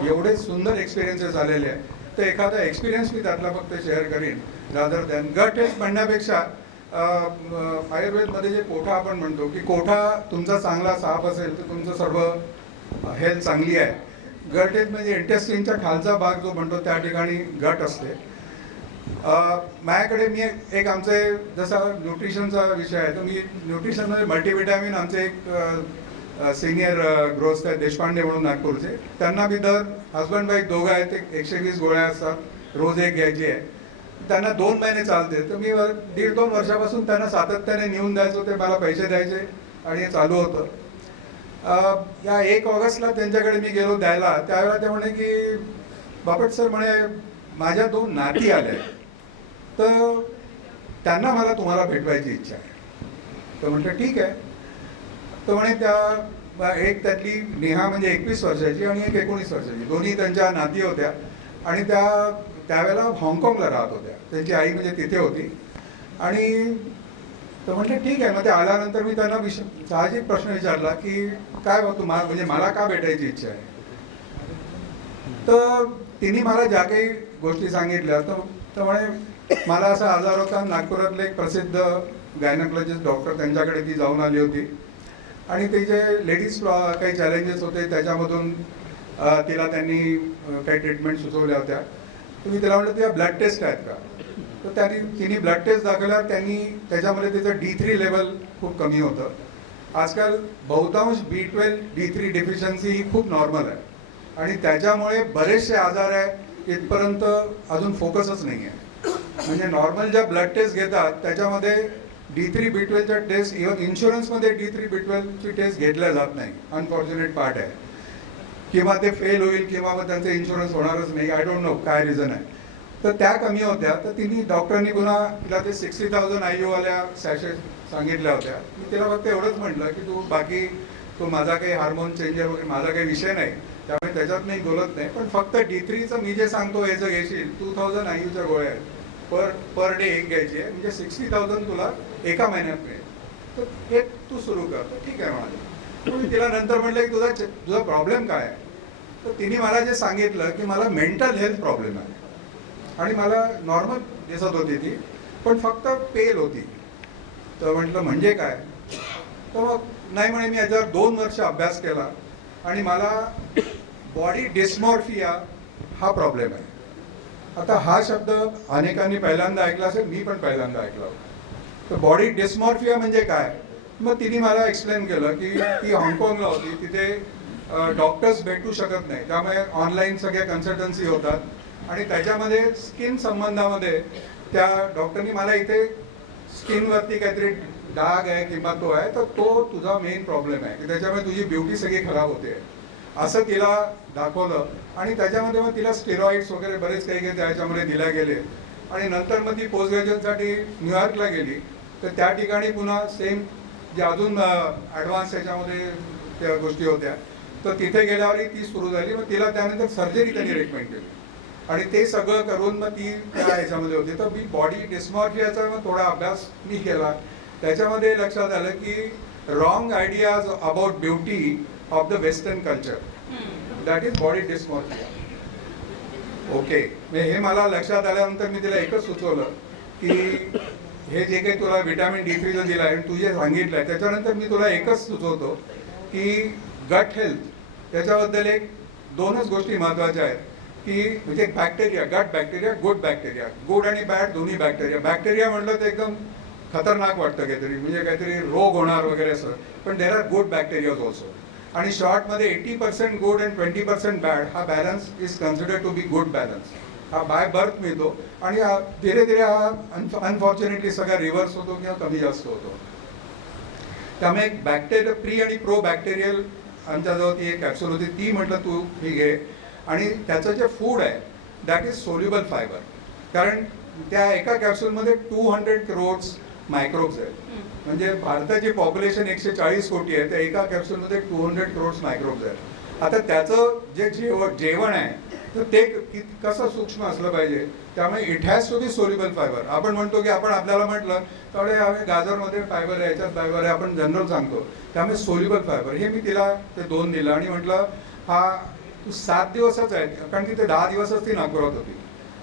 एवढे सुंदर एक्सपिरियन्सेस आलेले आहे. तर एखादा एक्सपिरियन्स मी त्यातला फक्त शेअर करीन रादर दॅन गट हेल्थ म्हणण्यापेक्षा आयुर्वेदमध्ये जे कोठा आपण म्हणतो की कोठा तुमचा चांगला साफ असेल तर तुमचं सर्व हेल्थ चांगली आहे. गट हेल्थ म्हणजे इंटेस्टिनच्या खालचा भाग जो म्हणतो त्या ठिकाणी गट असते. माझ्याकडे मी एक आमचे जसा न्यूट्रिशनचा विषय आहे तर मी न्यूट्रिशनमध्ये मल्टीविटॅमिन आमचे एक सिनियर ग्रोथ आहेत देशपांडे म्हणून नागपूरचे, त्यांना मी दर हजबंड वाईफ दोघं आहेत, ते 120 गोळ्या असतात, रोज एक घ्यायची आहे. त्यांना 2 महिने चालते. तर मी 1.5-2 वर्षापासून त्यांना सातत्याने नेऊन द्यायचो, ते मला पैसे द्यायचे आणि हे चालू होतं. या 1 ऑगस्टला त्यांच्याकडे मी गेलो द्यायला. त्यावेळेला ते म्हणे की बापट सर म्हणे माझ्या 2 नाती आल्या तर त्यांना मला तुम्हाला भेटवायची इच्छा आहे. तर म्हटलं ठीक आहे. तर म्हणे त्या एक त्यातली नेहा म्हणजे 21 वर्षाची आणि एक 19 वर्षाची, दोन्ही त्यांच्या नाती होत्या आणि त्यावेळेला हाँगकाँगला राहत होत्या. त्यांची आई म्हणजे तिथे होती. आणि तर म्हटलं ठीक आहे. मग ते आल्यानंतर मी त्यांना साहजिक प्रश्न विचारला की काय होतं म्हणजे मला का भेटायची इच्छा आहे. तर तिने मला ज्या काही गोष्टी सांगितल्या तर म्हणे मला असा आजार होता. नागपुरातले एक प्रसिद्ध गायनॉलॉजिस्ट डॉक्टर त्यांच्याकडे ती जाऊन आली होती आणि ते जे लेडीज काही चॅलेंजेस होते त्याच्यामधून तिला त्यांनी काही ट्रीटमेंट सुचवल्या होत्या. तर मी तिला म्हटलं तुझ्या ब्लड टेस्ट आहेत का. तर तिने ब्लड टेस्ट दाखवल्यावर त्याच्यामध्ये त्याचं D3 लेवल खूप कमी होतं. आजकाल बहुतांश B12 D3 डेफिशियन्सी ही खूप नॉर्मल आहे आणि त्याच्यामुळे बरेचसे आजार आहे इथपर्यंत अजून फोकसच नाही आहे. म्हणजे नॉर्मल ज्या ब्लड टेस्ट घेतात त्याच्यामध्ये D3B12च्या टेस्ट इव्हन इन्शुरन्समध्ये D3B12ची टेस्ट घेतल्या जात नाही. अनफॉर्च्युनेट पार्ट आहे. किंवा ते फेल होईल किंवा मग त्यांचं इन्शुरन्स होणारच नाही. आय डोंट नो काय रिझन आहे. तर त्या कमी होत्या. तर तिने डॉक्टरांनी पुन्हा तिला ते 60,000 IU सॅशेट सांगितल्या होत्या. मी तिला फक्त एवढंच म्हटलं की तू बाकी तो माझा काही हार्मोन चेंजर वगैरे माझा काही विषय नाही, त्यामुळे त्याच्यात मी बोलत नाही. पण फक्त D3चं मी जे सांगतो याचं घेशील 2000 IUच्या गोळ्या आहेत पर डे एक घ्यायची आहे, म्हणजे 60,000 तुला एका महिन्यात मिळेल. तर हे तू सुरू कर. तर ठीक आहे म्हणाले. मी तिला नंतर म्हटलं की तुझा प्रॉब्लेम काय आहे. तर तिने मला जे सांगितलं की मला मेंटल हेल्थ प्रॉब्लेम आहे आणि मला नॉर्मल दिसत होती ती, पण फक्त पेल होती. तर म्हटलं म्हणजे काय. तर मग नाही म्हणे मी याच्यावर 2 वर्ष अभ्यास केला आणि मला बॉडी डिस्मॉर्फिया हा प्रॉब्लेम आहे. आता हा शब्द अनेकांनी पहिल्यांदा ऐकला असेल, मी पण पहिल्यांदा ऐकला. तर बॉडी डिस्मॉर्फिया म्हणजे काय. मग तिने मला एक्सप्लेन केलं की ती हाँगकाँगला होती, तिथे डॉक्टर्स भेटू शकत नाही, त्यामुळे ऑनलाईन सगळ्या कन्सल्टन्सी होतात आणि त्याच्यामध्ये स्किन संबंधामध्ये त्या डॉक्टरनी मला इथे स्किनवरती काहीतरी डाग आहे किंवा तो आहे, तर तो तुझा मेन प्रॉब्लेम आहे की त्याच्यामुळे तुझी ब्युटी सगळी खराब होते असं तिला दाखवलं. आणि त्याच्यामध्ये मग तिला स्टेरॉइड्स वगैरे बरेच काही काही त्याच्यामध्ये दिल्या गेले. आणि नंतर मग ती पोस्ट ग्रॅज्युएटसाठी न्यूयॉर्कला गेली. तर त्या ठिकाणी पुन्हा सेम जे अजून ॲडव्हान्स याच्यामध्ये त्या गोष्टी होत्या, तर तिथे गेल्यावरही ती सुरू झाली. मग तिला त्यानंतर सर्जरी त्यांनी रेकमेंड केली आणि ते सगळं करून मग ती त्या ह्याच्यामध्ये होती. तर मी बॉडी डिस्मॉर्फियाचा मग थोडा अभ्यास मी केला. त्याच्यामध्ये लक्षात आलं की wrong ideas about beauty of the western culture, that is body dysmorphia. Okay, हे मला लक्षात आल्यानंतर मी तिला एकच सुचवलं की हे जे काही तुला व्हिटॅमिन D3चं दिलं आहे आणि तू जे सांगितलं आहे त्याच्यानंतर मी तुला एकच सुचवतो की गट हेल्थ त्याच्याबद्दल 2च गोष्टी महत्त्वाच्या आहेत की म्हणजे बॅक्टेरिया, गट बॅक्टेरिया, गुड बॅक्टेरिया. गुड आणि बॅड दोन्ही बॅक्टेरिया. बॅक्टेरिया म्हटलं तर एकदम खतरनाक वाटतं काहीतरी, म्हणजे काहीतरी रोग होणार वगैरे असं, पण there are good bacterias also. आणि शॉर्टमध्ये 80% गुड अँड 20% बॅड हा balance is considered to be good balance. हा बाय बर्थ मिळतो आणि धीरे धीरे हा अनफॉर्च्युनेटली सगळा रिव्हर्स होतो किंवा कमी जास्त होतो. त्यामुळे एक बॅक्टेरिया प्री आणि प्रो बॅक्टेरियल आमच्याजवळ ती एक कॅप्सूल होती, ती म्हटलं तू ही घे. आणि त्याचं जे फूड आहे दॅट इज सोल्युबल फायबर, कारण त्या एका कॅप्सूलमध्ये 200 crores मायक्रोब्स आहेत. म्हणजे भारताची पॉप्युलेशन 140 कोटी आहे, त्या एका कॅप्सूलमध्ये 200 crores मायक्रोब्स आहेत. आता त्याचं जे जेवण आहे तर ते कसं सूक्ष्म असलं पाहिजे, त्यामुळे it has to be soluble fibre. आपण म्हणतो की आपण आपल्याला म्हटलं तर गाजरमध्ये फायबर आहे, याच्यात फायबर आहे, आपण जनरल सांगतो. त्यामुळे सोल्युबल फायबर हे मी तिला ते 2 दिलं आणि म्हटलं हा तू 7 दिवसच आहे, कारण तिथे 10 दिवसच ती नागपुरात होती.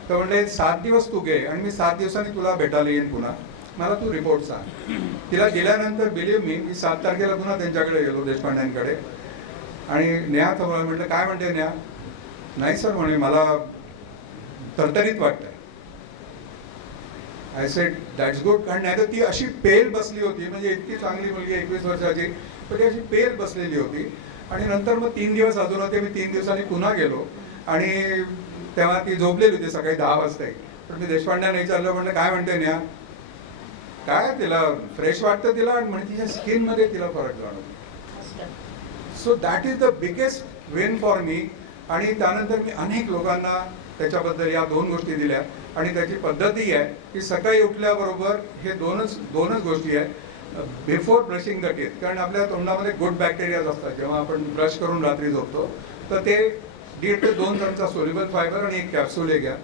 तर म्हणले 7 दिवस तू घे आणि मी 7 दिवसांनी तुला भेटायला येईन पुन्हा, मला तू रिपोर्ट सांग. तिला गेल्यानंतर बिलीव्ह मी 7 तारखेला पुन्हा त्यांच्याकडे गेलो देशपांड्यांकडे आणि नेहा तर म्हटलं काय म्हणते नेहा. नाही सर म्हणे मला तरतरीत वाटतंय. I said that's good. कारण नाही तर ती अशी पेल बसली होती, म्हणजे इतकी चांगली मुलगी 21 वर्षाची, पण ती अशी पेल बसलेली होती. आणि नंतर मग 3 दिवस अजून होते. मी 3 दिवसांनी पुन्हा गेलो आणि तेव्हा ती झोपलेली होती सकाळी 10 वाजता. पण मी देशपांड्यांना विचारलं, म्हणलं काय म्हणते नेहा, काय तिला फ्रेश वाटतं तिला, आणि म्हणजे तिच्या स्किनमध्ये तिला फरक जाणवतो. So that is the biggest win for me. आणि त्यानंतर मी अनेक लोकांना त्याच्याबद्दल या 2 गोष्टी दिल्या. आणि त्याची पद्धती आहे की सकाळी उठल्याबरोबर हे दोनच गोष्टी आहेत. बिफोर ब्रशिंग द टीथ, कारण आपल्या तोंडामध्ये गुड बॅक्टेरियाज असतात. जेव्हा आपण ब्रश करून रात्री झोपतो तर ते 1.5 ते 2 चमचा सोल्युबल फायबर आणि 1 कॅप्सूल हे घ्या.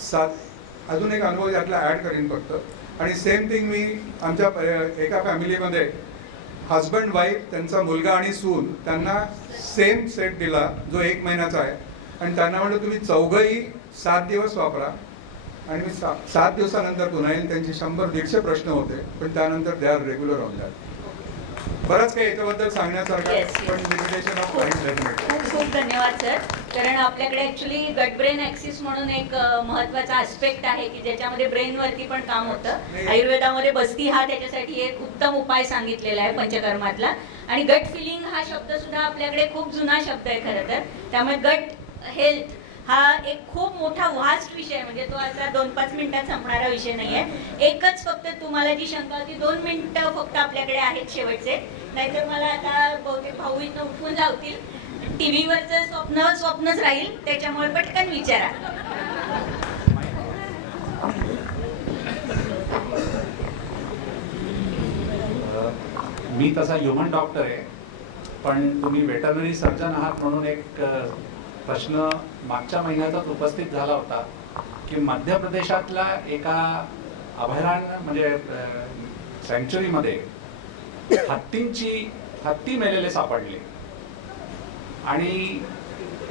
7 अजून एक अनुभव यातला ॲड करीन फक्त. आणि सेम थिंग मी आमच्या एका फॅमिलीमध्ये हजबंड वाईफ, त्यांचा मुलगा आणि सून, त्यांना सेम सेट दिला जो 1 महिन्याचा आहे. आणि त्यांना म्हटलं तुम्ही चौघंही 7 दिवस वापरा आणि मी 7 दिवसानंतर पुन्हा येईल. त्यांचे 100-150 प्रश्न होते, पण त्यानंतर they are regular on that. बरंच काही याच्याबद्दल सांगण्यासारखं आहे, पण लिमिटेशन ऑफ टाइम डेफिनेटली. खूप खूप धन्यवाद सर. कारण आपल्याकडे ॲक्च्युली गट ब्रेन ॲक्सिस म्हणून एक महत्त्वाचा आस्पेक्ट आहे की ज्याच्यामध्ये ब्रेनवरती पण काम होतं. आयुर्वेदामध्ये बस्ती हा त्याच्यासाठी एक उत्तम उपाय सांगितलेला आहे पंचकर्मातला. आणि गट फिलिंग हा शब्द सुद्धा आपल्याकडे खूप जुना शब्द आहे खरं तर. त्यामुळे गट हेल्थ हा एक खूप मोठा वास्ट विषय आहे, म्हणजे तो असा 2-5 मिनिटात संपणारा विषय नाही आहे. एकच फक्त तुम्हाला जी शंका होती, 2 मिनिटं फक्त आपल्याकडे आहेत शेवटचे, नाहीतर मला आता बहुतेक भाऊ इथनं उठवून लावतील. टीव्हीवरचं स्वप्नच राहील, त्याच्यामुळे पटकन विचारा. मी तसा ह्युमन डॉक्टर आहे, पण तुम्ही वेटरनरी सर्जन आहात म्हणून एक प्रश्न मागच्या महिन्यातच उपस्थित झाला होता की मध्य प्रदेशातल्या एका अभयारण्य म्हणजे सँक्च्युरीमध्ये हत्ती मेलेले सापडले आणि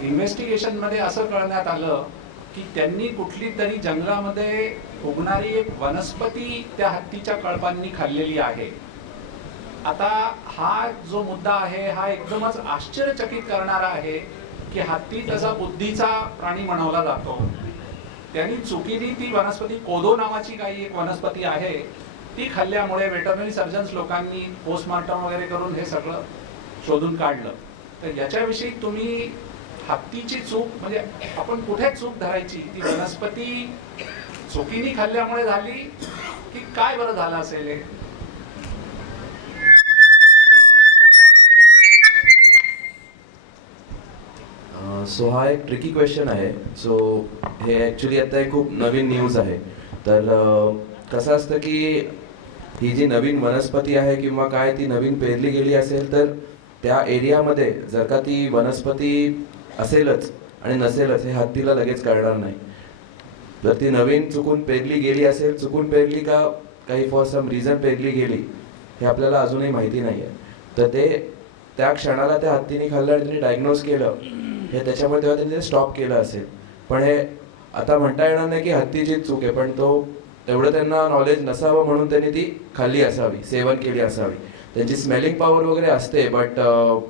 इन्व्हेस्टिगेशनमध्ये असं कळण्यात आलं की त्यांनी कुठली तरी जंगलामध्ये उगणारी एक वनस्पती त्या हत्तीच्या कळपांनी खाल्लेली आहे. आता हा जो मुद्दा आहे हा एकदमच आश्चर्यचकित करणारा आहे की हत्ती तसा बुद्धीचा प्राणी म्हणवला जातो. त्यांनी चुकीने ती वनस्पती कोदो नावाची काही एक वनस्पती आहे ती खाल्ल्यामुळे वेटरनरी सर्जन्स लोकांनी पोस्टमॉर्टम वगैरे करून हे सगळं शोधून काढलं. तर याच्याविषयी तुम्ही हत्तीची चूक म्हणजे आपण कुठे चूक धरायची, ती वनस्पती चुकीने खाल्ल्यामुळे झाली की काय बरं झालं असेल हे? सो हा एक ट्रिकी क्वेश्चन आहे. सो हे ॲक्च्युली आता एक खूप नवीन न्यूज आहे. तर कसं असतं की ही जी नवीन वनस्पती आहे किंवा काय ती नवीन पेरली गेली असेल तर त्या एरियामध्ये जर का ती वनस्पती असेलच आणि नसेलच हे हत्तीला लगेच कळणार नाही. जर ती नवीन चुकून पेरली गेली असेल, चुकून पेरली का काही फॉर सम रिझन पेरली गेली हे आपल्याला अजूनही माहिती नाही आहे. तर ते त्या क्षणाला त्या हत्तीने खाल्लं आणि त्यांनी डायग्नोज केलं हे त्याच्यामुळे तेव्हा त्यांनी ते स्टॉप केलं असेल. पण हे आता म्हणता येणार नाही की हत्तीची चूक आहे, पण तो तेवढं त्यांना नॉलेज नसावं म्हणून त्यांनी ती खाल्ली असावी, सेवन केली असावी. त्यांची स्मेलिंग पॉवर वगैरे असते, बट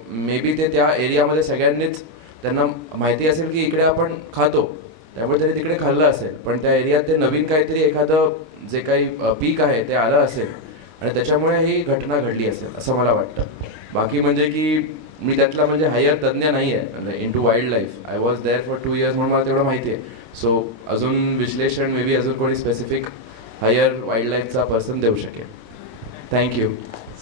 मे बी ते त्या एरियामध्ये सगळ्यांनीच त्यांना माहिती असेल की इकडे आपण खातो, त्यामुळे त्यांनी तिकडे खाल्लं असेल. पण त्या एरियात ते नवीन काहीतरी एखादं जे काही पीक आहे ते आलं असेल आणि त्याच्यामुळे ही घटना घडली असेल असं मला वाटतं. बाकी म्हणजे की मी त्यातला म्हणजे हायर तज्ज्ञ नाही आहे in to wild life. I was there for 2 years म्हणून मला तेवढं माहिती आहे. सो अजून विश्लेषण मे बी अजून कोणी स्पेसिफिक हायर वाईल्ड लाईफचा पर्सन देऊ शकेल. थँक्यू.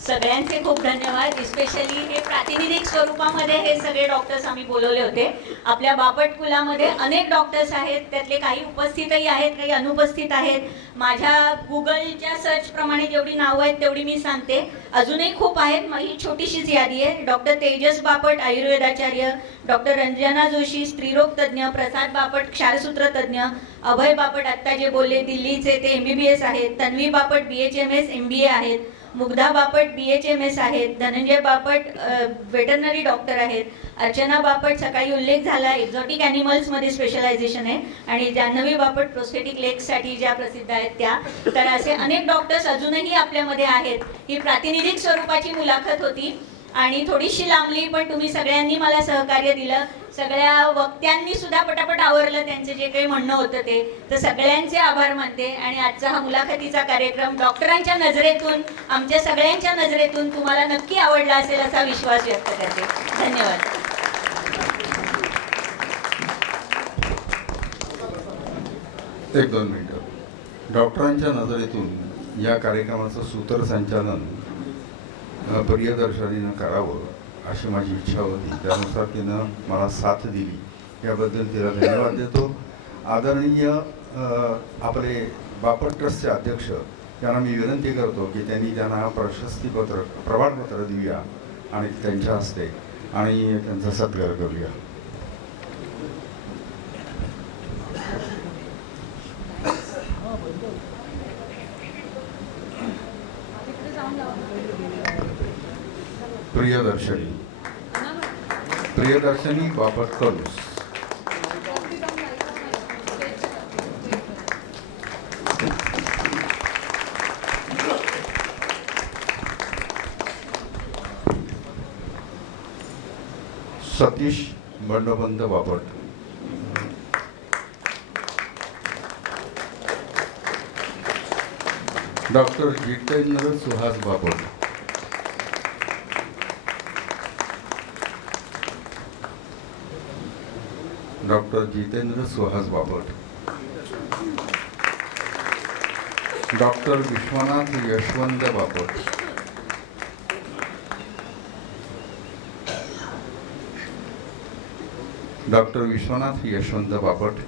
सगळ्यांचे खूप धन्यवाद. स्पेशली हे प्रातिनिधिक स्वरूपामध्ये हे सगळे डॉक्टर्स आम्ही बोलवले होते. आपल्या बापट कुलामध्ये अनेक डॉक्टर्स आहेत, त्यातले काही उपस्थितही आहेत, काही अनुपस्थित आहेत. माझ्या गुगलच्या सर्चप्रमाणे जेवढी नावं आहेत तेवढी मी सांगते, अजूनही खूप आहेत. ही छोटीशीच यादी आहे. डॉक्टर तेजस बापट आयुर्वेदाचार्य, डॉक्टर रंजना जोशी स्त्रीरोग तज्ज्ञ, प्रसाद बापट क्षारसूत्र तज्ज्ञ, अभय बापट आत्ता जे बोलले दिल्लीचे ते MBBS आहेत, तन्वी बापट BHMS MBA आहेत, मुग्धा बापट BHMS आहेत, धनंजय बापट वेटरनरी डॉक्टर आहेत, अर्चना बापट सकाळी उल्लेख झाला एक्झॉटिक ॲनिमल्समध्ये स्पेशलायझेशन आहे, आणि जान्हवी बापट प्रोस्थेटिक लेग्ससाठी ज्या प्रसिद्ध आहेत त्या. तर असे अनेक डॉक्टर्स अजूनही आपल्यामध्ये आहेत. ही प्रातिनिधिक स्वरूपाची मुलाखत होती आणि थोडीशी लांबली, पण तुम्ही सगळ्यांनी मला सहकार्य दिलं. सगळ्या वक्त्यांनी सुद्धा पटापट आवरलं त्यांचं जे काही म्हणणं होतं ते. तर सगळ्यांचे आभार मानते. आणि आजचा हा मुलाखतीचा कार्यक्रम डॉक्टरांच्या नजरेतून, आमच्या सगळ्यांच्या नजरेतून तुम्हाला नक्की आवडला असेल असा विश्वास व्यक्त करते. धन्यवाद. एक 2 मिनिटं. डॉक्टरांच्या नजरेतून या कार्यक्रमाचं सूत्रसंचालन प्रियदर्शनीनं करावं अशी माझी इच्छा होती. त्यानुसार तिनं मला साथ दिली, याबद्दल तिला धन्यवाद देतो. आदरणीय आपले बापट ट्रस्टचे अध्यक्ष यांना मी विनंती करतो की त्यांना प्रशस्तीपत्र प्रमाणपत्र देऊया आणि त्यांच्या हस्ते आणि त्यांचा सत्कार करूया. Priyadarshani Bapat Kalus. Satish Bandopant Bapat. Doctor Jitendra Suhas Bapat. Doctor Jitendra Suhas Bapat, doctor Vishwanath Yashwant Bapat, doctor Vishwanath Yashwant Bapat,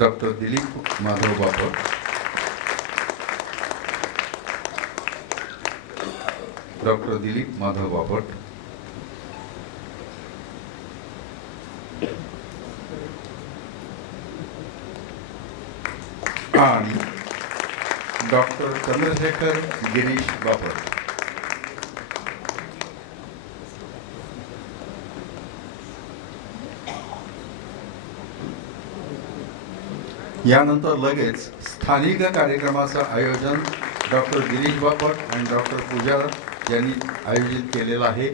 doctor Dilip Madhav Bapat, doctor Dilip Madhav Bapat, आणि डॉक्टर चंद्रशेखर गिरीश बापट. यानंतर लगेच स्थानिक कार्यक्रमाचं आयोजन डॉक्टर गिरीश बापट आणि डॉक्टर पूजा यांनी आयोजित केलेलं आहे.